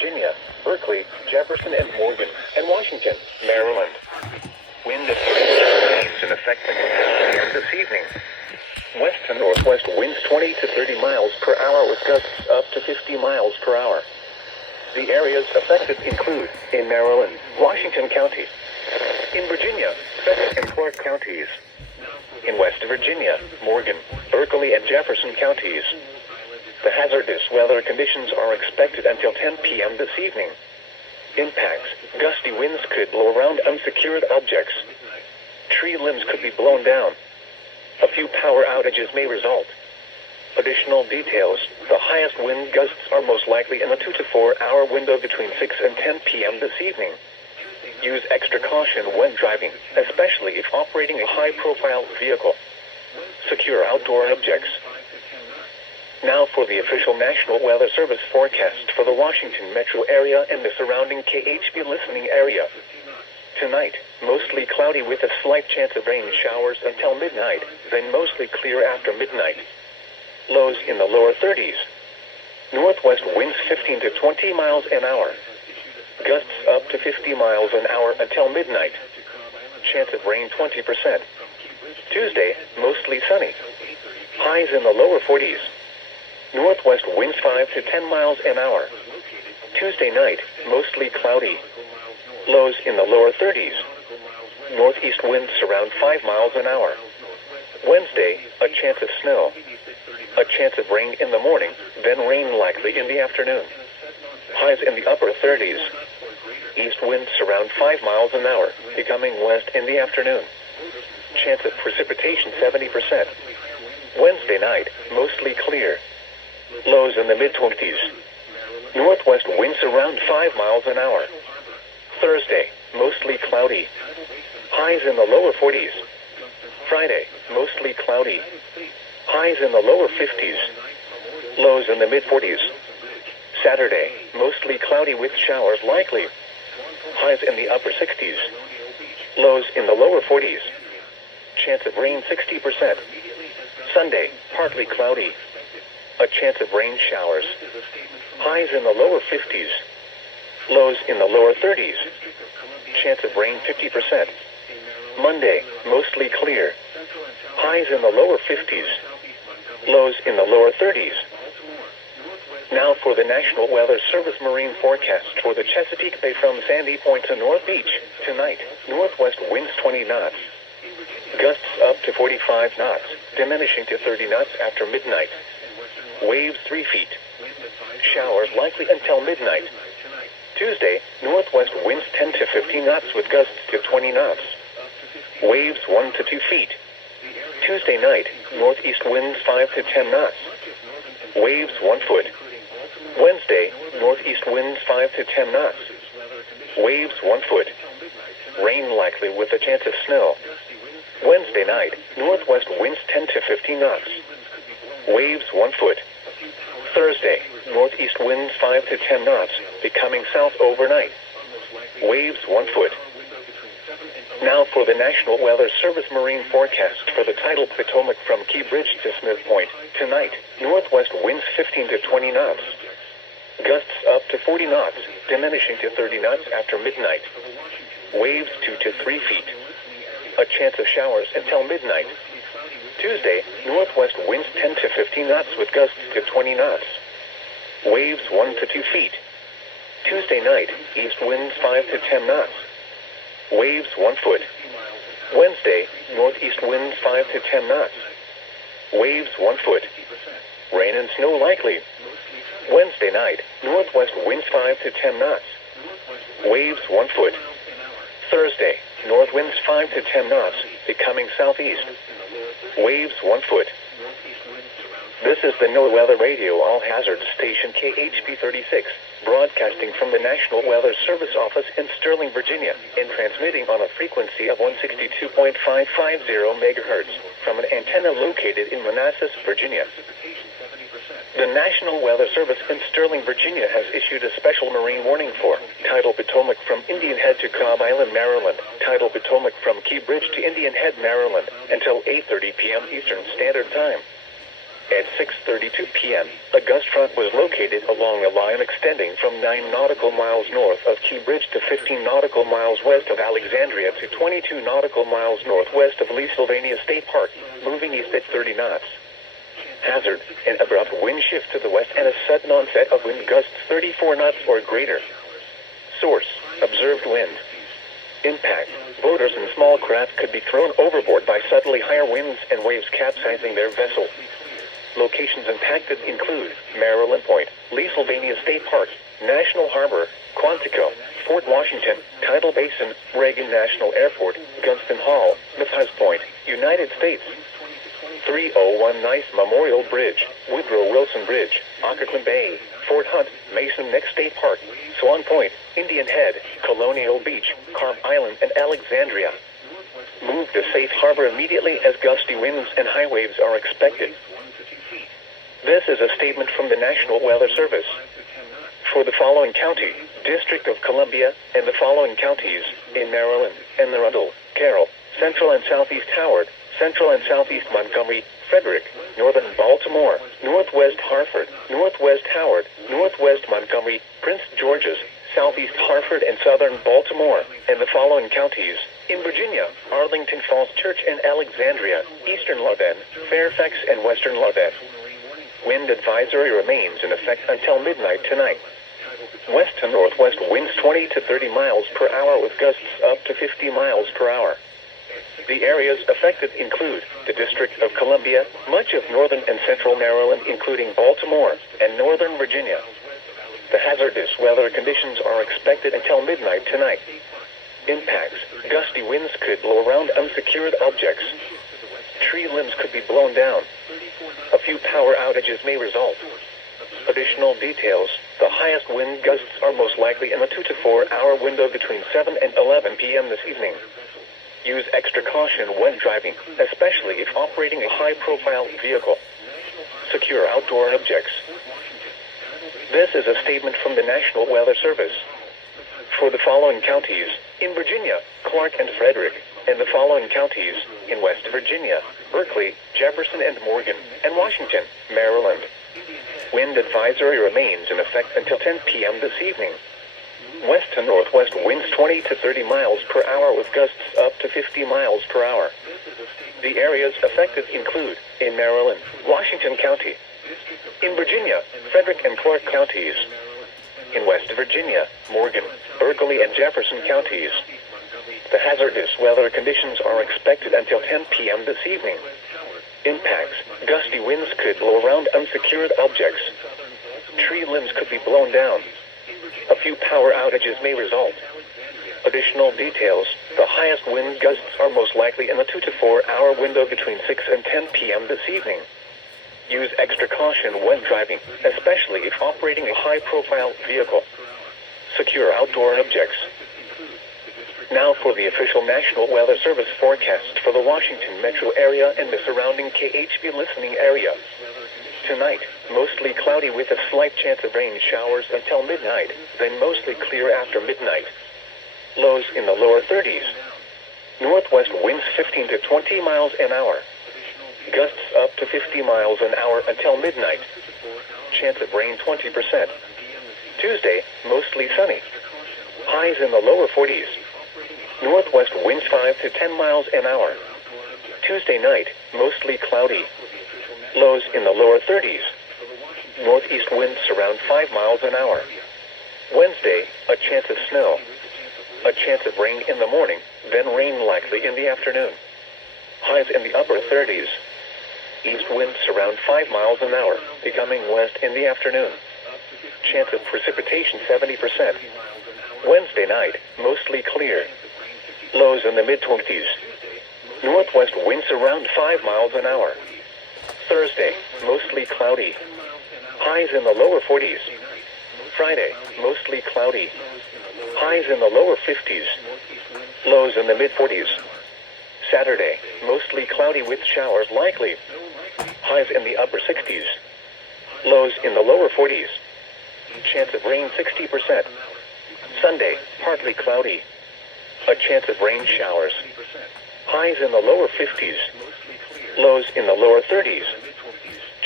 Virginia, Berkeley, Jefferson and Morgan, and Washington, Maryland. Wind at remains in effect until this evening. West to northwest winds 20 to 30 miles per hour with gusts up to 50 miles per hour. The areas affected include, in Maryland, Washington County, in Virginia, Frederick and Clark counties, in West Virginia, Morgan, Berkeley and Jefferson counties. The hazardous weather conditions are expected until 10 p.m. this evening. Impacts: gusty winds could blow around unsecured objects. Tree limbs could be blown down. A few power outages may result. Additional details: the highest wind gusts are most likely in the 2 to 4 hour window between 6 and 10 p.m. this evening. Use extra caution when driving, especially if operating a high-profile vehicle. Secure outdoor objects. Now for the official National Weather Service forecast for the Washington metro area and the surrounding KHB listening area. Tonight, mostly cloudy with a slight chance of rain showers until midnight, then mostly clear after midnight. Lows in the lower 30s. Northwest winds 15 to 20 miles an hour. Gusts up to 50 miles an hour until midnight. Chance of rain 20%. Tuesday, mostly sunny. Highs in the lower 40s. Northwest winds 5 to 10 miles an hour. Tuesday night, mostly cloudy. Lows in the lower 30s. Northeast winds around 5 miles an hour. Wednesday, a chance of snow. A chance of rain in the morning, then rain likely in the afternoon. Highs in the upper 30s. East winds around 5 miles an hour, becoming west in the afternoon. Chance of precipitation 70%. Wednesday night, mostly clear. Lows in the mid-20s. Northwest winds around 5 miles an hour. Thursday, mostly cloudy. Highs in the lower 40s. Friday, mostly cloudy. Highs in the lower 50s. Lows in the mid-40s. Saturday, mostly cloudy with showers likely. Highs in the upper 60s. Lows in the lower 40s. Chance of rain 60%. Sunday, partly cloudy. A chance of rain showers. Highs in the lower 50s. Lows in the lower 30s. Chance of rain 50%. Monday, mostly clear. Highs in the lower 50s. Lows in the lower 30s. Now for the National Weather Service marine forecast for the Chesapeake Bay from Sandy Point to North Beach. Tonight, northwest winds 20 knots. Gusts up to 45 knots, diminishing to 30 knots after midnight. Waves 3 feet. Showers likely until midnight. Tuesday, northwest winds 10 to 15 knots with gusts to 20 knots. Waves 1 to 2 feet. Tuesday night, northeast winds 5 to 10 knots. Waves 1 foot. Wednesday, northeast winds 5 to 10 knots. Waves 1 foot. Rain likely with a chance of snow. Wednesday night, northwest winds 10 to 15 knots. Waves 1 foot. Thursday, northeast winds 5 to 10 knots, becoming south overnight. Waves 1 foot. Now for the National Weather Service marine forecast for the tidal Potomac from Key Bridge to Smith Point. Tonight, northwest winds 15 to 20 knots. Gusts up to 40 knots, diminishing to 30 knots after midnight. Waves 2 to 3 feet. A chance of showers until midnight. Tuesday, northwest winds 10 to 15 knots with gusts to 20 knots. Waves 1 to 2 feet. Tuesday night, east winds 5 to 10 knots. Waves 1 foot. Wednesday, northeast winds 5 to 10 knots. Waves 1 foot. Rain and snow likely. Wednesday night, northwest winds 5 to 10 knots. Waves 1 foot. Thursday, north winds 5 to 10 knots, becoming southeast. Waves 1 foot. This is the NOAA Weather Radio All Hazards Station KHB 36, broadcasting from the National Weather Service office in Sterling, Virginia, and transmitting on a frequency of 162.550 megahertz from an antenna located in Manassas, Virginia. The National Weather Service in Sterling, Virginia has issued a special marine warning for tidal Potomac from Indian Head to Cobb Island, Maryland, tidal Potomac from Key Bridge to Indian Head, Maryland, until 8:30 p.m. Eastern Standard Time. At 6:32 p.m., a gust front was located along a line extending from 9 nautical miles north of Key Bridge to 15 nautical miles west of Alexandria to 22 nautical miles northwest of Leesylvania State Park, moving east at 30 knots. Hazard: an abrupt wind shift to the west and a sudden onset of wind gusts 34 knots or greater. Source: observed wind. Impact: boaters and small craft could be thrown overboard by suddenly higher winds and waves capsizing their vessel. Locations impacted include Maryland Point, Leesylvania State Park, National Harbor, Quantico, Fort Washington, Tidal Basin, Reagan National Airport, Gunston Hall, Mathias Point, United States. 301 Nice Memorial Bridge, Woodrow Wilson Bridge, Occoquan Bay, Fort Hunt, Mason Neck State Park, Swan Point, Indian Head, Colonial Beach, Carp Island, and Alexandria. Move to safe harbor immediately as gusty winds and high waves are expected. This is a statement from the National Weather Service. For the following county, District of Columbia, and the following counties, in Maryland, Anne Arundel, Carroll, Central and Southeast Howard, Central and Southeast Montgomery, Frederick, Northern Baltimore, Northwest Hartford, Northwest Howard, Northwest Montgomery, Prince George's, Southeast Hartford and Southern Baltimore, and the following counties, in Virginia, Arlington Falls Church and Alexandria, Eastern Lothian, Fairfax and Western Lothian. Wind advisory remains in effect until midnight tonight. West to northwest winds 20 to 30 miles per hour with gusts up to 50 miles per hour. The areas affected include the District of Columbia, much of northern and central Maryland including Baltimore, and northern Virginia. The hazardous weather conditions are expected until midnight tonight. Impacts: gusty winds could blow around unsecured objects. Tree limbs could be blown down. A few power outages may result. Additional details: the highest wind gusts are most likely in the 2 to 4 hour window between 7 and 11 p.m. this evening. Use extra caution when driving, especially if operating a high-profile vehicle. Secure outdoor objects. This is a statement from the National Weather Service. For the following counties, in Virginia, Clark and Frederick, and the following counties, in West Virginia, Berkeley, Jefferson and Morgan, and Washington, Maryland. Wind advisory remains in effect until 10 p.m. this evening. West to northwest winds 20 to 30 miles per hour with gusts up to 50 miles per hour. The areas affected include, in Maryland, Washington County. In Virginia, Frederick and Clark counties. In West Virginia, Morgan, Berkeley and Jefferson counties. The hazardous weather conditions are expected until 10 p.m. this evening. Impacts: gusty winds could blow around unsecured objects. Tree limbs could be blown down. A few power outages may result. Additional details: the highest wind gusts are most likely in the 2 to 4 hour window between 6 and 10 p.m. this evening. Use extra caution when driving, especially if operating a high-profile vehicle. Secure outdoor objects. Now for the official National Weather Service forecast for the Washington metro area and the surrounding KHB listening area. Tonight, mostly cloudy with a slight chance of rain showers until midnight, then mostly clear after midnight. Lows in the lower 30s. Northwest winds 15 to 20 miles an hour. Gusts up to 50 miles an hour until midnight. Chance of rain 20%. Tuesday, mostly sunny. Highs in the lower 40s. Northwest winds 5 to 10 miles an hour. Tuesday night, mostly cloudy. Lows in the lower 30s. Northeast winds around 5 miles an hour. Wednesday, a chance of snow. A chance of rain in the morning, then rain likely in the afternoon. Highs in the upper 30s. East winds around 5 miles an hour, becoming west in the afternoon. Chance of precipitation 70%. Wednesday night, mostly clear. Lows in the mid-20s. Northwest winds around 5 miles an hour. Thursday, mostly cloudy. Highs in the lower 40s. Friday, mostly cloudy. Highs in the lower 50s. Lows in the mid-40s. Saturday, mostly cloudy with showers likely. Highs in the upper 60s. Lows in the lower 40s. Chance of rain 60%. Sunday, partly cloudy. A chance of rain showers. Highs in the lower 50s. Lows in the lower 30s.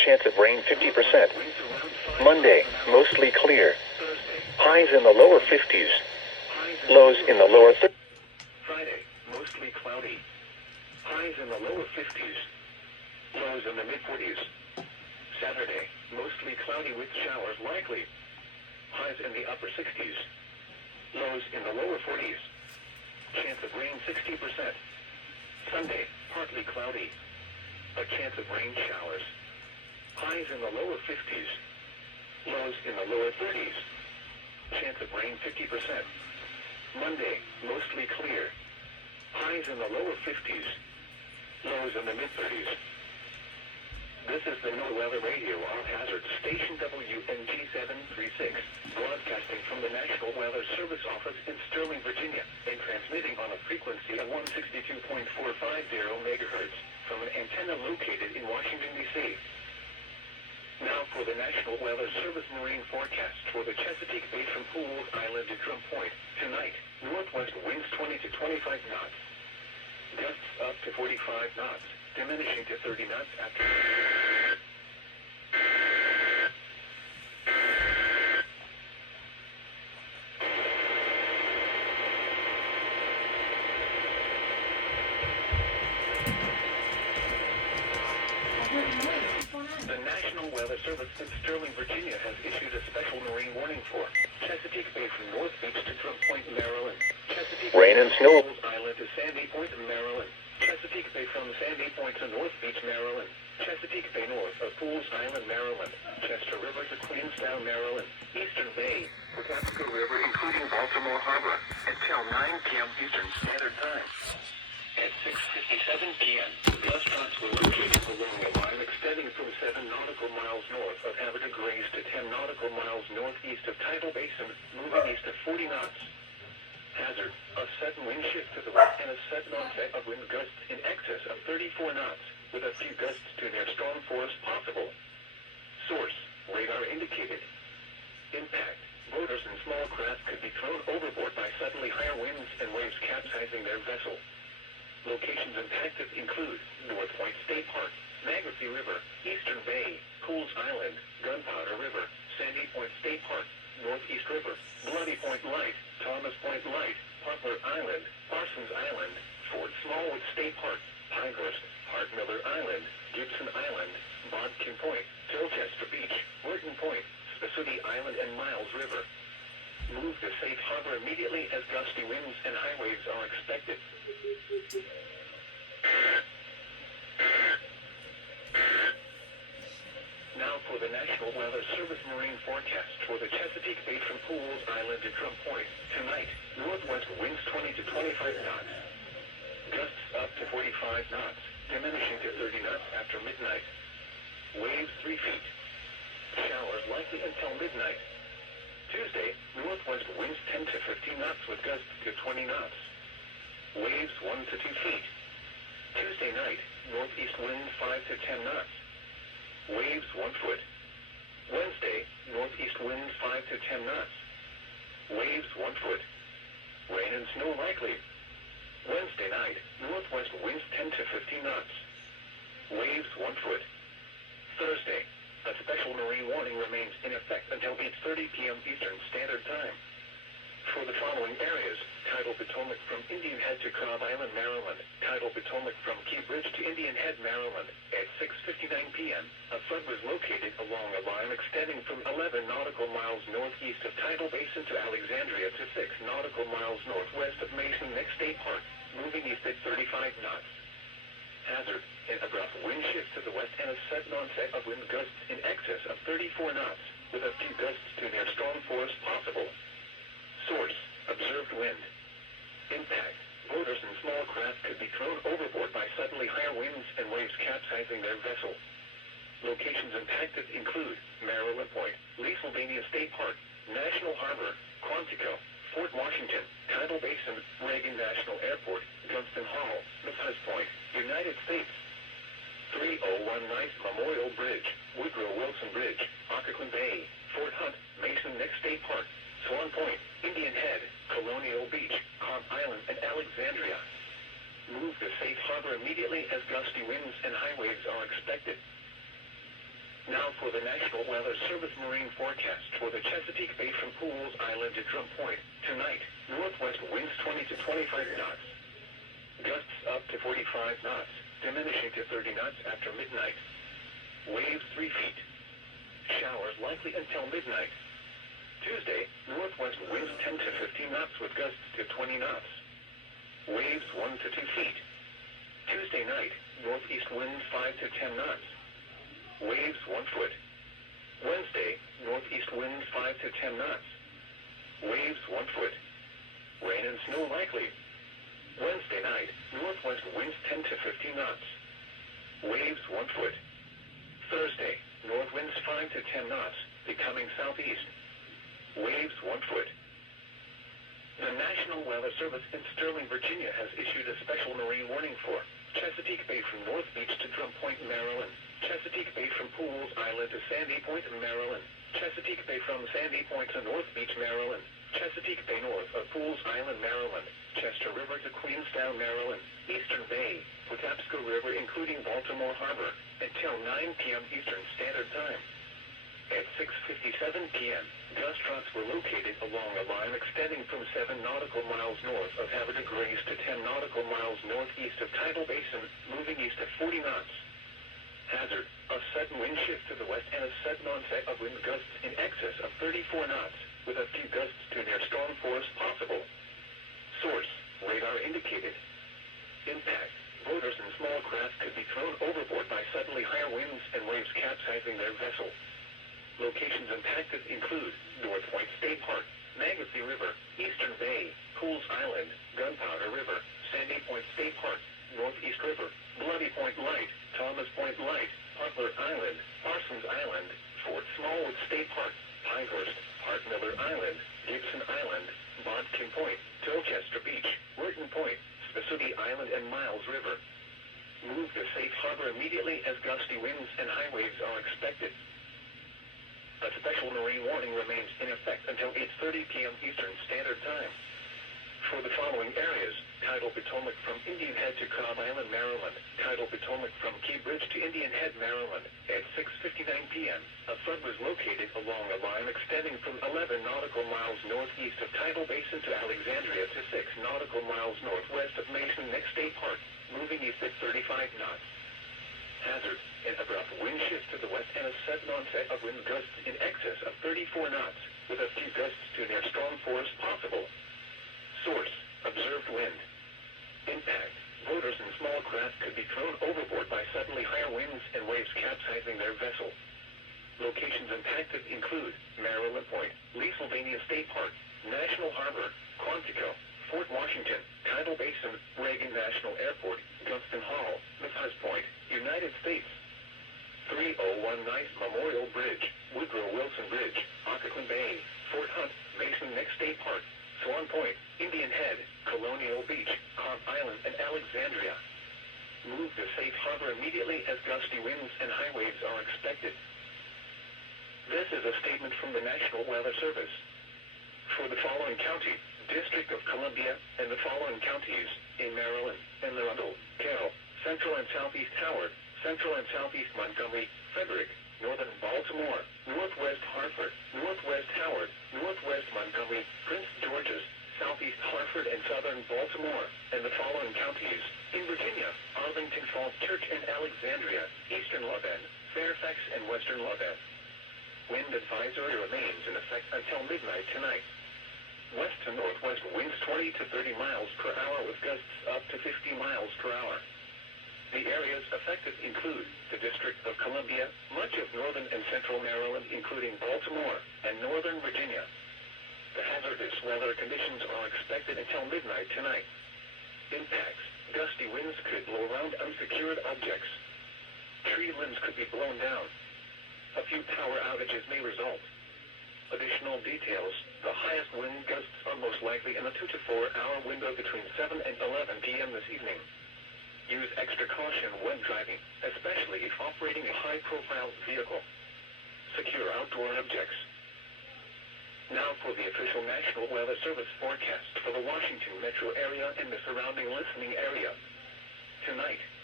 chance of rain 50%. Monday, mostly clear. Highs in the lower 50s. Lows in the lower 30s. Friday, mostly cloudy. Highs in the lower 50s. Lows in the mid-40s. Saturday, mostly cloudy with showers likely. Highs in the upper 60s. Lows in the lower 40s. Chance of rain 60%. Sunday, partly cloudy. A chance of rain showers. Highs in the lower 50s. Lows in the lower 30s. Chance of rain 50%. Monday, mostly clear. Highs in the lower 50s. Lows in the mid-30s. This is the NOAA Weather Radio on Hazard Station WNG 736, broadcasting from the National Weather Service Office in Sterling, Virginia, and transmitting on a frequency of 162.450 megahertz from an antenna located in Washington, D.C. Now for the National Weather Service marine forecast for the Chesapeake Bay from Pools Island to Drum Point. Tonight, northwest winds 20 to 25 knots. Gusts up to 45 knots, diminishing to 30 knots after... The National Weather Service in Sterling, Virginia has issued a special marine warning for Chesapeake Bay from North Beach to Drum Point, Maryland. Chesapeake Rain and snow. Island to Sandy Point, Maryland. Chesapeake Bay from Sandy Point to North Beach, Maryland. Chesapeake Bay north of Pools Island, Maryland. Chester River to Queenstown, Maryland. Eastern Bay, Patapsco River, including Baltimore Harbor, until 9 p.m. Eastern Standard Time. At 6:57 p.m., gust fronts were located along a line extending from 7 nautical miles north of Havre de Grace to 10 nautical miles northeast of Tidal Basin, moving east of 40 knots. Hazard, a sudden wind shift to the west and a sudden onset of wind gusts in excess of 34 knots, with a few gusts to near storm force possible. Source, radar indicated. Impact, boaters and small craft could be thrown overboard by suddenly higher winds and waves capsizing their vessel. Locations impacted include North Point State Park, Magacy River, Eastern Bay, Pools Island, Gunpowder River, Sandy Point State Park, Northeast River, Bloody Point Light, Thomas Point Light, Poplar Island, Parsons Island, Fort Smallwood State Park, Pinehurst, Hart Miller Island, Gibson Island, Bodkin Point, Tilchester Beach, Wharton Point, Spasudi Island, and Miles River. Move to safe harbor immediately as gusty winds and high waves are expected. Now for the National Weather Service marine forecast for the Chesapeake Bay from Pools Island to Drum Point. Tonight, northwest winds 20 to 25 knots. Gusts up to 45 knots, diminishing to 30 knots after midnight. Waves 3 feet. Showers likely until midnight. Tuesday, northwest winds 10 to 15 knots with gusts to 20 knots. Waves 1 to 2 feet. Tuesday night, northeast winds 5 to 10 knots. Waves 1 foot. Wednesday, northeast winds 5 to 10 knots. Waves 1 foot. Rain and snow likely. Wednesday night, northwest winds 10 to 15 knots. Waves 1 foot. Thursday, a special marine warning remains in effect until 8:30 p.m. Eastern Standard Time. For the following areas, Tidal Potomac from Indian Head to Cobb Island, Maryland. Tidal Potomac from Key Bridge to Indian Head, Maryland. At 6:59 p.m., a flood was located along a line extending from 11 nautical miles northeast of Tidal Basin to Alexandria to 6 nautical miles northwest of Mason Neck State Park, moving east at 35 knots. Hazard, an abrupt wind shift to the west and a sudden onset of wind gusts in excess of 34 knots, with a few gusts to near storm force possible. Source, observed wind. Impact, boaters and small craft could be thrown overboard by suddenly higher winds and waves capsizing their vessel. Locations impacted include Maryland Point, Lee Sylvania State Park, National Harbor, Quantico, Fort Washington, Tidal Basin, Reagan National Airport, Gunston Hall, Methus Point, United States. 3019 Memorial Bridge, Woodrow Wilson Bridge, Occoquan Bay, Fort Hunt, Mason Neck State Park, Swan Point, Indian Head, Colonial Beach, Cobb Island, and Alexandria. Move to safe harbor immediately as gusty winds and high waves are expected. Now for the National Weather Service marine forecast for the Chesapeake Bay from Pools Island to Drum Point. Tonight, northwest winds 20 to 25 knots. Gusts up to 45 knots, diminishing to 30 knots after midnight. Waves 3 feet. Showers likely until midnight. Tuesday, northwest winds 10 to 15 knots with gusts to 20 knots. Waves 1 to 2 feet. Tuesday night, northeast winds 5 to 10 knots. Waves 1 foot. Wednesday, northeast winds 5 to 10 knots. Waves 1 foot. Rain and snow likely. Wednesday night, northwest winds 10 to 15 knots. Waves 1 foot. Thursday, north winds 5 to 10 knots, becoming southeast. Waves 1 foot. The National Weather Service in Sterling, Virginia has issued a special marine warning for Chesapeake Bay from North Beach to Drum Point, Maryland. Chesapeake Bay from Pools Island to Sandy Point, Maryland. Chesapeake Bay from Sandy Point to North Beach, Maryland. Chesapeake Bay north of Pools Island, Maryland. Chester River to Queenstown, Maryland. Eastern Bay, Patapsco River including Baltimore Harbor, until 9 p.m. Eastern Standard Time. At 6:57 p.m., gust fronts were located along a line extending from 7 nautical miles north of Havre de Grace to 10 nautical miles northeast of Tidal Basin, moving east at 40 knots. Hazard, a sudden wind shift to the west and a sudden onset of wind gusts in excess of 34 knots, with a few gusts to near storm force possible. Source, radar indicated. Impact, boaters and small craft could be thrown overboard by suddenly higher winds and waves capsizing their vessel. Locations impacted include North Point State Park, Manistee River, Eastern Bay, Pools Island, Gunpowder River, Sandy Point State Park, Northeast River, Bloody Point Light, Thomas Point Light, Butler Island, Parsons Island, Fort Smallwood State Park, Pinehurst, Hart Miller Island, Gibson Island, Bodkin Point, Tilchester Beach, Wharton Point, Spessooty Island and Miles River. Move to safe harbor immediately as gusty winds and high waves are expected. A special marine warning remains in effect until 8:30 p.m. Eastern Standard Time. For the following areas, Tidal Potomac from Indian Head to Cobb Island, Maryland. Tidal Potomac from Key Bridge to Indian Head, Maryland. At 6:59 p.m., a flood was located along a line extending from 11 nautical miles northeast of Tidal Basin to Alexandria to 6 nautical miles northwest of Mason Neck State Park, moving east at 35 knots. Hazard, an abrupt wind shift to the west and a sudden onset of wind gusts in excess of 34 knots, with a few gusts to near storm force possible. Source, observed wind. Impact, boaters and small craft could be thrown overboard by suddenly higher winds and waves capsizing their vessel. Locations impacted include Maryland Point, Lee Sylvania State Park, National Harbor, Quantico, Fort Washington, Tidal Basin, Reagan National Airport, Gunston Hall, Matthys Point, United States. 3019 Memorial Bridge, Woodrow Wilson Bridge, Occoquan Bay, Fort Hunt, Mason Neck State Park, Swan Point, Indian Head, Colonial Beach, Cobb Island, and Alexandria. Move to safe harbor immediately as gusty winds and high waves are expected. This is a statement from the National Weather Service. For the following county, District of Columbia, and the following counties, in Maryland, Anne Arundel, Carroll, Central and Southeast Howard, Central and Southeast Montgomery, Frederick, Northern Baltimore, Northwest Hartford, Northwest Howard, Northwest Montgomery, Prince George's, Southeast Hartford and Southern Baltimore, and the following counties, in Virginia, Arlington Falls Church and Alexandria, Eastern Lothian, Fairfax and Western Lothian. Wind advisory remains in effect until midnight tonight. West to northwest winds 20 to 30 miles per hour with gusts up to 50 miles per hour. The areas affected include the District of Columbia, much of northern and central Maryland including Baltimore, and northern Virginia. The hazardous weather conditions are expected until midnight tonight. Impacts, gusty winds could blow around unsecured objects. Tree limbs could be blown down. A few power outages may result. Additional details, the highest wind gusts are most likely in a 2 to 4 hour window between 7 and 11 p.m. this evening. Use extra caution when driving, especially if operating a high-profile vehicle. Secure outdoor objects. Now for the official National Weather Service forecast for the Washington metro area and the surrounding listening area. Tonight,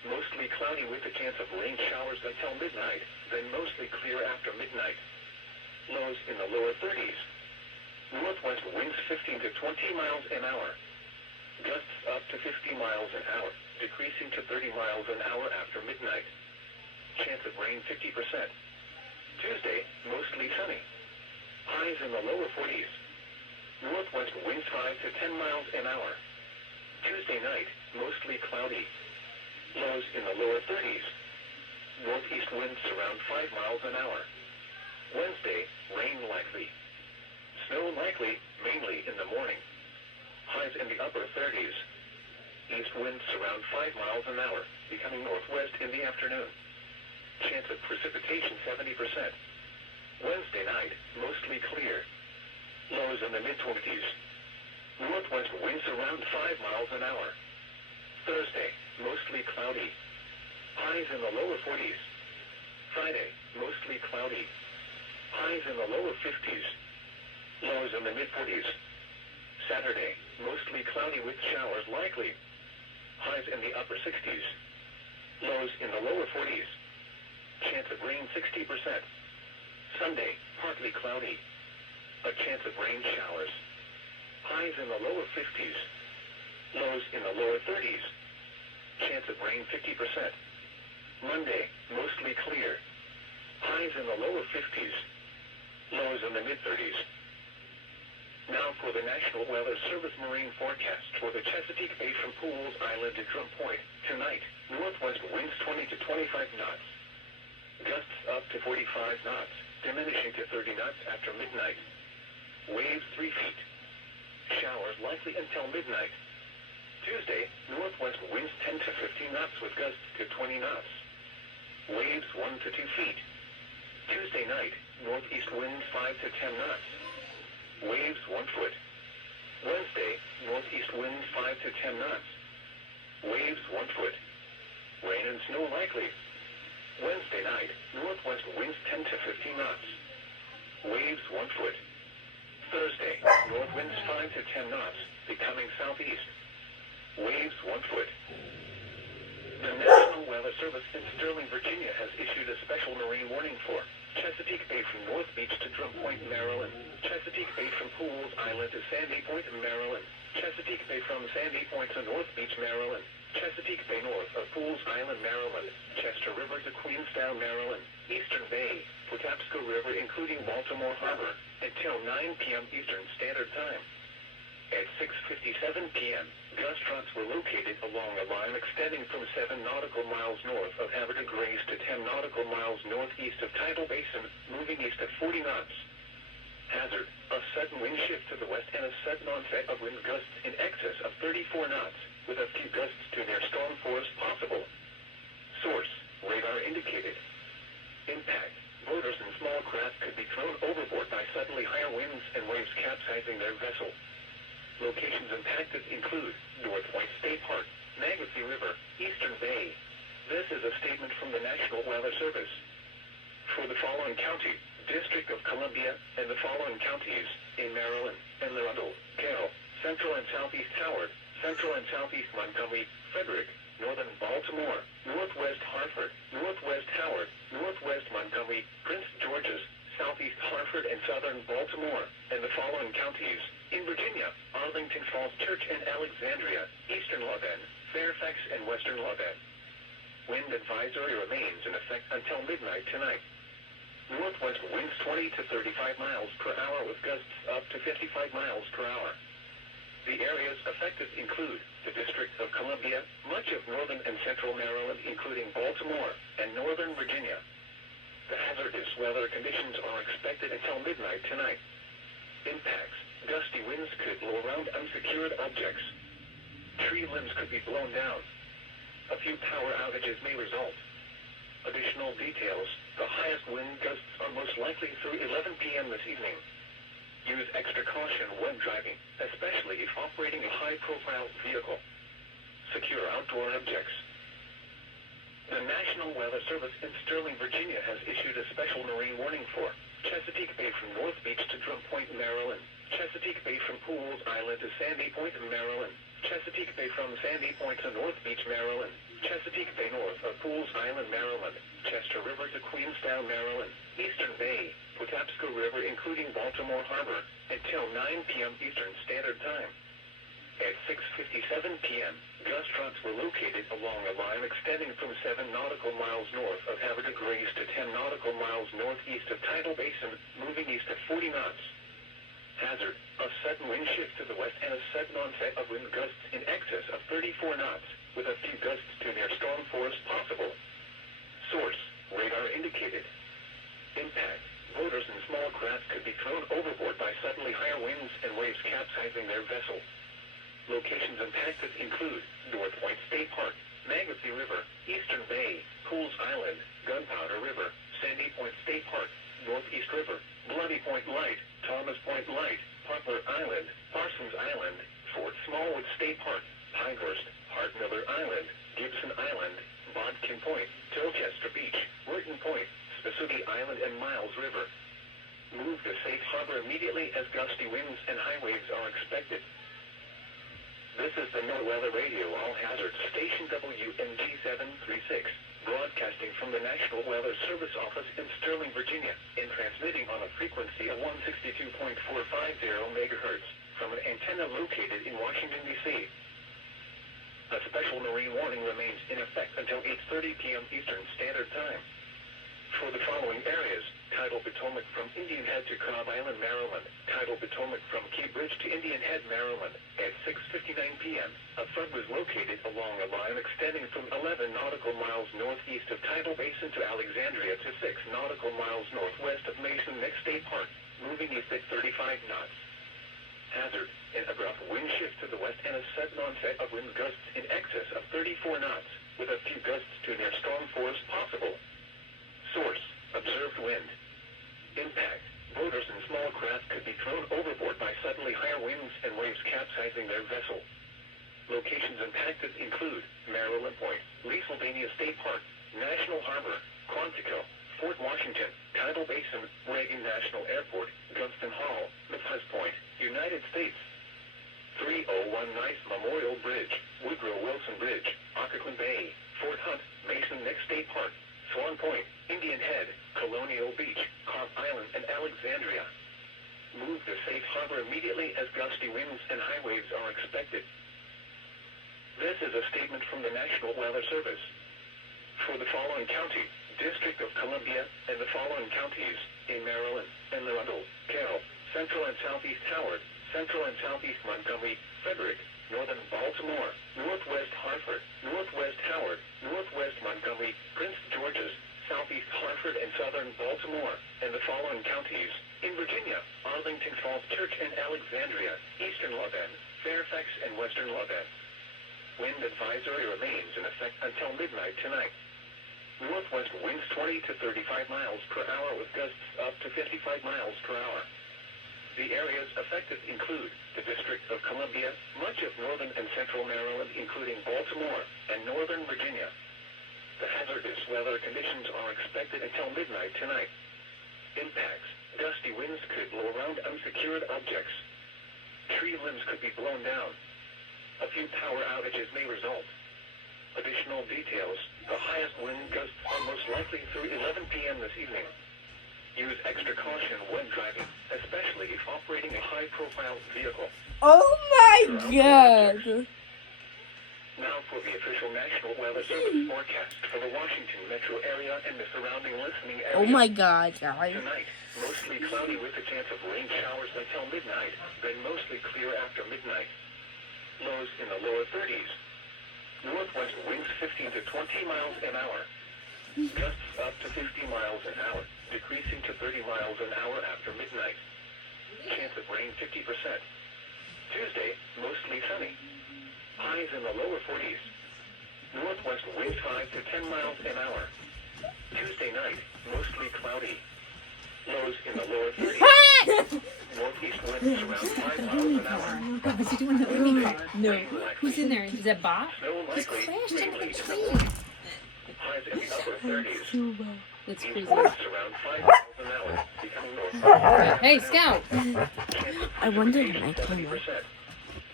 mostly cloudy with a chance of rain showers until midnight, then mostly clear after midnight. Lows in the lower 30s. Northwest winds 15 to 20 miles an hour. Gusts up to 50 miles an hour, decreasing to 30 miles an hour after midnight. Chance of rain 50%. Tuesday, mostly sunny. Highs in the lower 40s. Northwest winds 5 to 10 miles an hour. Tuesday night, mostly cloudy. Lows in the lower 30s. Northeast winds around 5 miles an hour. Wednesday, rain likely. Snow likely, mainly in the morning. Highs in the upper 30s. East winds around 5 miles an hour, becoming northwest in the afternoon. Chance of precipitation 70%. Wednesday night, mostly clear. Lows in the mid-20s. Northwest winds around 5 miles an hour. Thursday, mostly cloudy. Highs in the lower 40s. Friday, mostly cloudy. Highs in the lower 50s. Lows in the mid-40s. Saturday, mostly cloudy with showers likely. Highs in the upper 60s. Lows in the lower 40s. Chance of rain 60%. Sunday, partly cloudy. A chance of rain showers. Highs in the lower 50s. Lows in the lower 30s. Chance of rain 50%. Monday, mostly clear. Highs in the lower 50s. Lows in the mid-30s. Now for the National Weather Service marine forecast for the Chesapeake Bay from Pools Island to Drum Point. Tonight, northwest winds 20 to 25 knots. Gusts up to 45 knots, diminishing to 30 knots after midnight. Waves 3 feet. Showers likely until midnight. Tuesday, northwest winds 10 to 15 knots with gusts to 20 knots. Waves 1 to 2 feet. Tuesday night, northeast winds 5 to 10 knots. Waves 1 foot. Wednesday, northeast winds 5 to 10 knots. Waves 1 foot. Rain and snow likely. Wednesday night, northwest winds 10 to 15 knots. Waves 1 foot. Thursday, north winds 5 to 10 knots, becoming southeast. Waves 1 foot. The National Weather Service in Sterling, Virginia has issued a special marine warning for Chesapeake Bay from North Beach to Drum Point, Maryland. Chesapeake Bay from Pools Island to Sandy Point, Maryland. Chesapeake Bay from Sandy Point to North Beach, Maryland. Chesapeake Bay north of Pools Island, Maryland. Chester River to Queenstown, Maryland. Eastern Bay, Patapsco River including Baltimore Harbor, until 9 p.m. Eastern Standard Time. At 6:57 p.m., gust fronts were located along a line extending from 7 nautical miles north of Havre de Grace to 10 nautical miles northeast of Tidal Basin, moving east at 40 knots. Hazard, a sudden wind shift to the west and a sudden onset of wind gusts in excess of 34 knots, with a few gusts to near storm force possible. Source, radar indicated. Impact, boaters and small craft could be thrown overboard by suddenly higher winds and waves capsizing their vessel. Locations impacted include North White State Park, Manistee River, Eastern Bay. This is a statement from the National Weather Service. For the following county, District of Columbia, and the following counties, in Maryland, Anne Arundel, Carroll, Central and Southeast Howard, Central and Southeast Montgomery, Frederick, Northern Baltimore, Northwest Hartford, Northwest Howard, Northwest Montgomery, Prince George's, Southeast Hartford and Southern Baltimore, and the following counties, in Virginia, Arlington Falls Church and Alexandria, Eastern Lothian, Fairfax and Western Lothian. Wind advisory remains in effect until midnight tonight. Northwest winds 20 to 35 miles per hour with gusts up to 55 miles per hour. The areas affected include the District of Columbia, much of northern and central Maryland including Baltimore, and northern Virginia. The hazardous weather conditions are expected until midnight tonight. Impacts, gusty winds could blow around unsecured objects. Tree limbs could be blown down. A few power outages may result. Additional details, the highest wind gusts are most likely through 11 p.m. this evening. Use extra caution when driving, especially if operating a high-profile vehicle. Secure outdoor objects. The National Weather Service in Sterling, Virginia has issued a special marine warning for Chesapeake Bay from North Beach to Drum Point, Maryland. Chesapeake Bay from Pools Island to Sandy Point, Maryland. Chesapeake Bay from Sandy Point to North Beach, Maryland. Chesapeake Bay north of Pools Island, Maryland. Chester River to Queenstown, Maryland. Eastern Bay, Patapsco River including Baltimore Harbor, until 9 p.m. Eastern Standard Time. At 6:57 p.m., gust drops were located along a line extending from 7 nautical miles north of Havre de Grace to 10 nautical miles northeast of Tidal Basin, moving east at 40 knots. Hazard, a sudden wind shift to the west and a sudden onset of wind gusts in excess of 34 knots, with a few gusts to near storm force possible. Source, radar indicated. Impact, boaters and small craft could be thrown overboard by suddenly higher winds and waves capsizing their vessel. Locations impacted include North Point State Park, Manistee River, Eastern Bay, Pools Island, Gunpowder River, Sandy Point State Park, Northeast River, Bloody Point Light, Thomas Point Light, Poplar Island, Parsons Island, Fort Smallwood State Park, Pinehurst, Hart Miller Island, Gibson Island, Bodkin Point, Tilchester Beach, Wharton Point, Spassuki Island and Miles River. Move to safe harbor immediately as gusty winds and high waves are expected. This is the NOAA Weather Radio All Hazards Station WMG 736, broadcasting from the National Weather Service Office in Sterling, Virginia, and transmitting on a frequency of 162.450 megahertz from an antenna located in Washington, D.C. A special marine warning remains in effect until 8:30 p.m. Eastern Standard Time. For the following areas, Tidal Potomac from Indian Head to Cobb Island, Maryland. Tidal Potomac from Key Bridge to Indian Head, Maryland. At 6:59 p.m., a front was located along a line extending from 11 nautical miles northeast of Tidal Basin to Alexandria to 6 nautical miles northwest of Mason Neck State Park, moving east at 35 knots. Hazard, an abrupt wind shift to the west and a sudden onset of wind gusts in excess of 34 knots, with a few gusts to near storm force possible. Source, observed wind. Impact, boaters and small craft could be thrown overboard by suddenly higher winds and waves capsizing their vessel. Locations impacted include Maryland Point, Leesylvania State Park, National Harbor, Quantico, Fort Washington, Tidal Basin, Reagan National Airport, Gunston Hall, Memphis Point, United States. 301 Nice Memorial Bridge, Woodrow Wilson Bridge, Occoquan Bay, Fort Hunt, Mason Neck State Park, Swan Point, Indian Head, Colonial Beach, Cobb Island, and Alexandria. Move to safe harbor immediately as gusty winds and high waves are expected. This is a statement from the National Weather Service. For the following county, District of Columbia, and the following counties, in Maryland, Anne Arundel, Carroll, Central and Southeast Howard, Central and Southeast Montgomery, Frederick, Northern Baltimore, Northwest Hartford, Northwest Howard, Northwest Montgomery, Prince George's, Southeast Hartford and Southern Baltimore, and the following counties, in Virginia, Arlington Falls Church and Alexandria, Eastern Lothian, Fairfax and Western Lothian. Wind advisory remains in effect until midnight tonight. Northwest winds 20 to 35 miles per hour with gusts up to 55 miles per hour. The areas affected include the District of Columbia, much of northern and central Maryland, including Baltimore and northern Virginia. The hazardous weather conditions are expected until midnight tonight. Impacts: gusty winds could blow around unsecured objects. Tree limbs could be blown down. A few power outages may result. Additional details: the highest wind gusts are most likely through 11 p.m. this evening. Use extra caution when driving, especially if operating a high-profile vehicle. Oh my god! Now for the official National Weather Service forecast for the Washington metro area and the surrounding listening area. Oh my god, guys. Tonight, mostly cloudy with a chance of rain showers until midnight, then mostly clear after midnight. Lows in the lower 30s. Northwest winds 15 to 20 miles an hour. Gusts up to 50 miles an hour, decreasing to 30 miles an hour after midnight. Chance of rain 50%. Tuesday, mostly sunny. Highs in the lower 40s. Northwest winds 5 to 10 miles an hour. Tuesday night, mostly cloudy. Lows in the lower 30s. Northeast winds around 5 miles an hour. God, is he doing the thing? No. Who's in there? Is that Bot? Snow He's likely, crashed into mainly the in the tree. morning. Highs in the upper 30s. That's East crazy. winds around 5 miles an hour, becoming north. Hey, Scout! I wonder when I came up. 70%.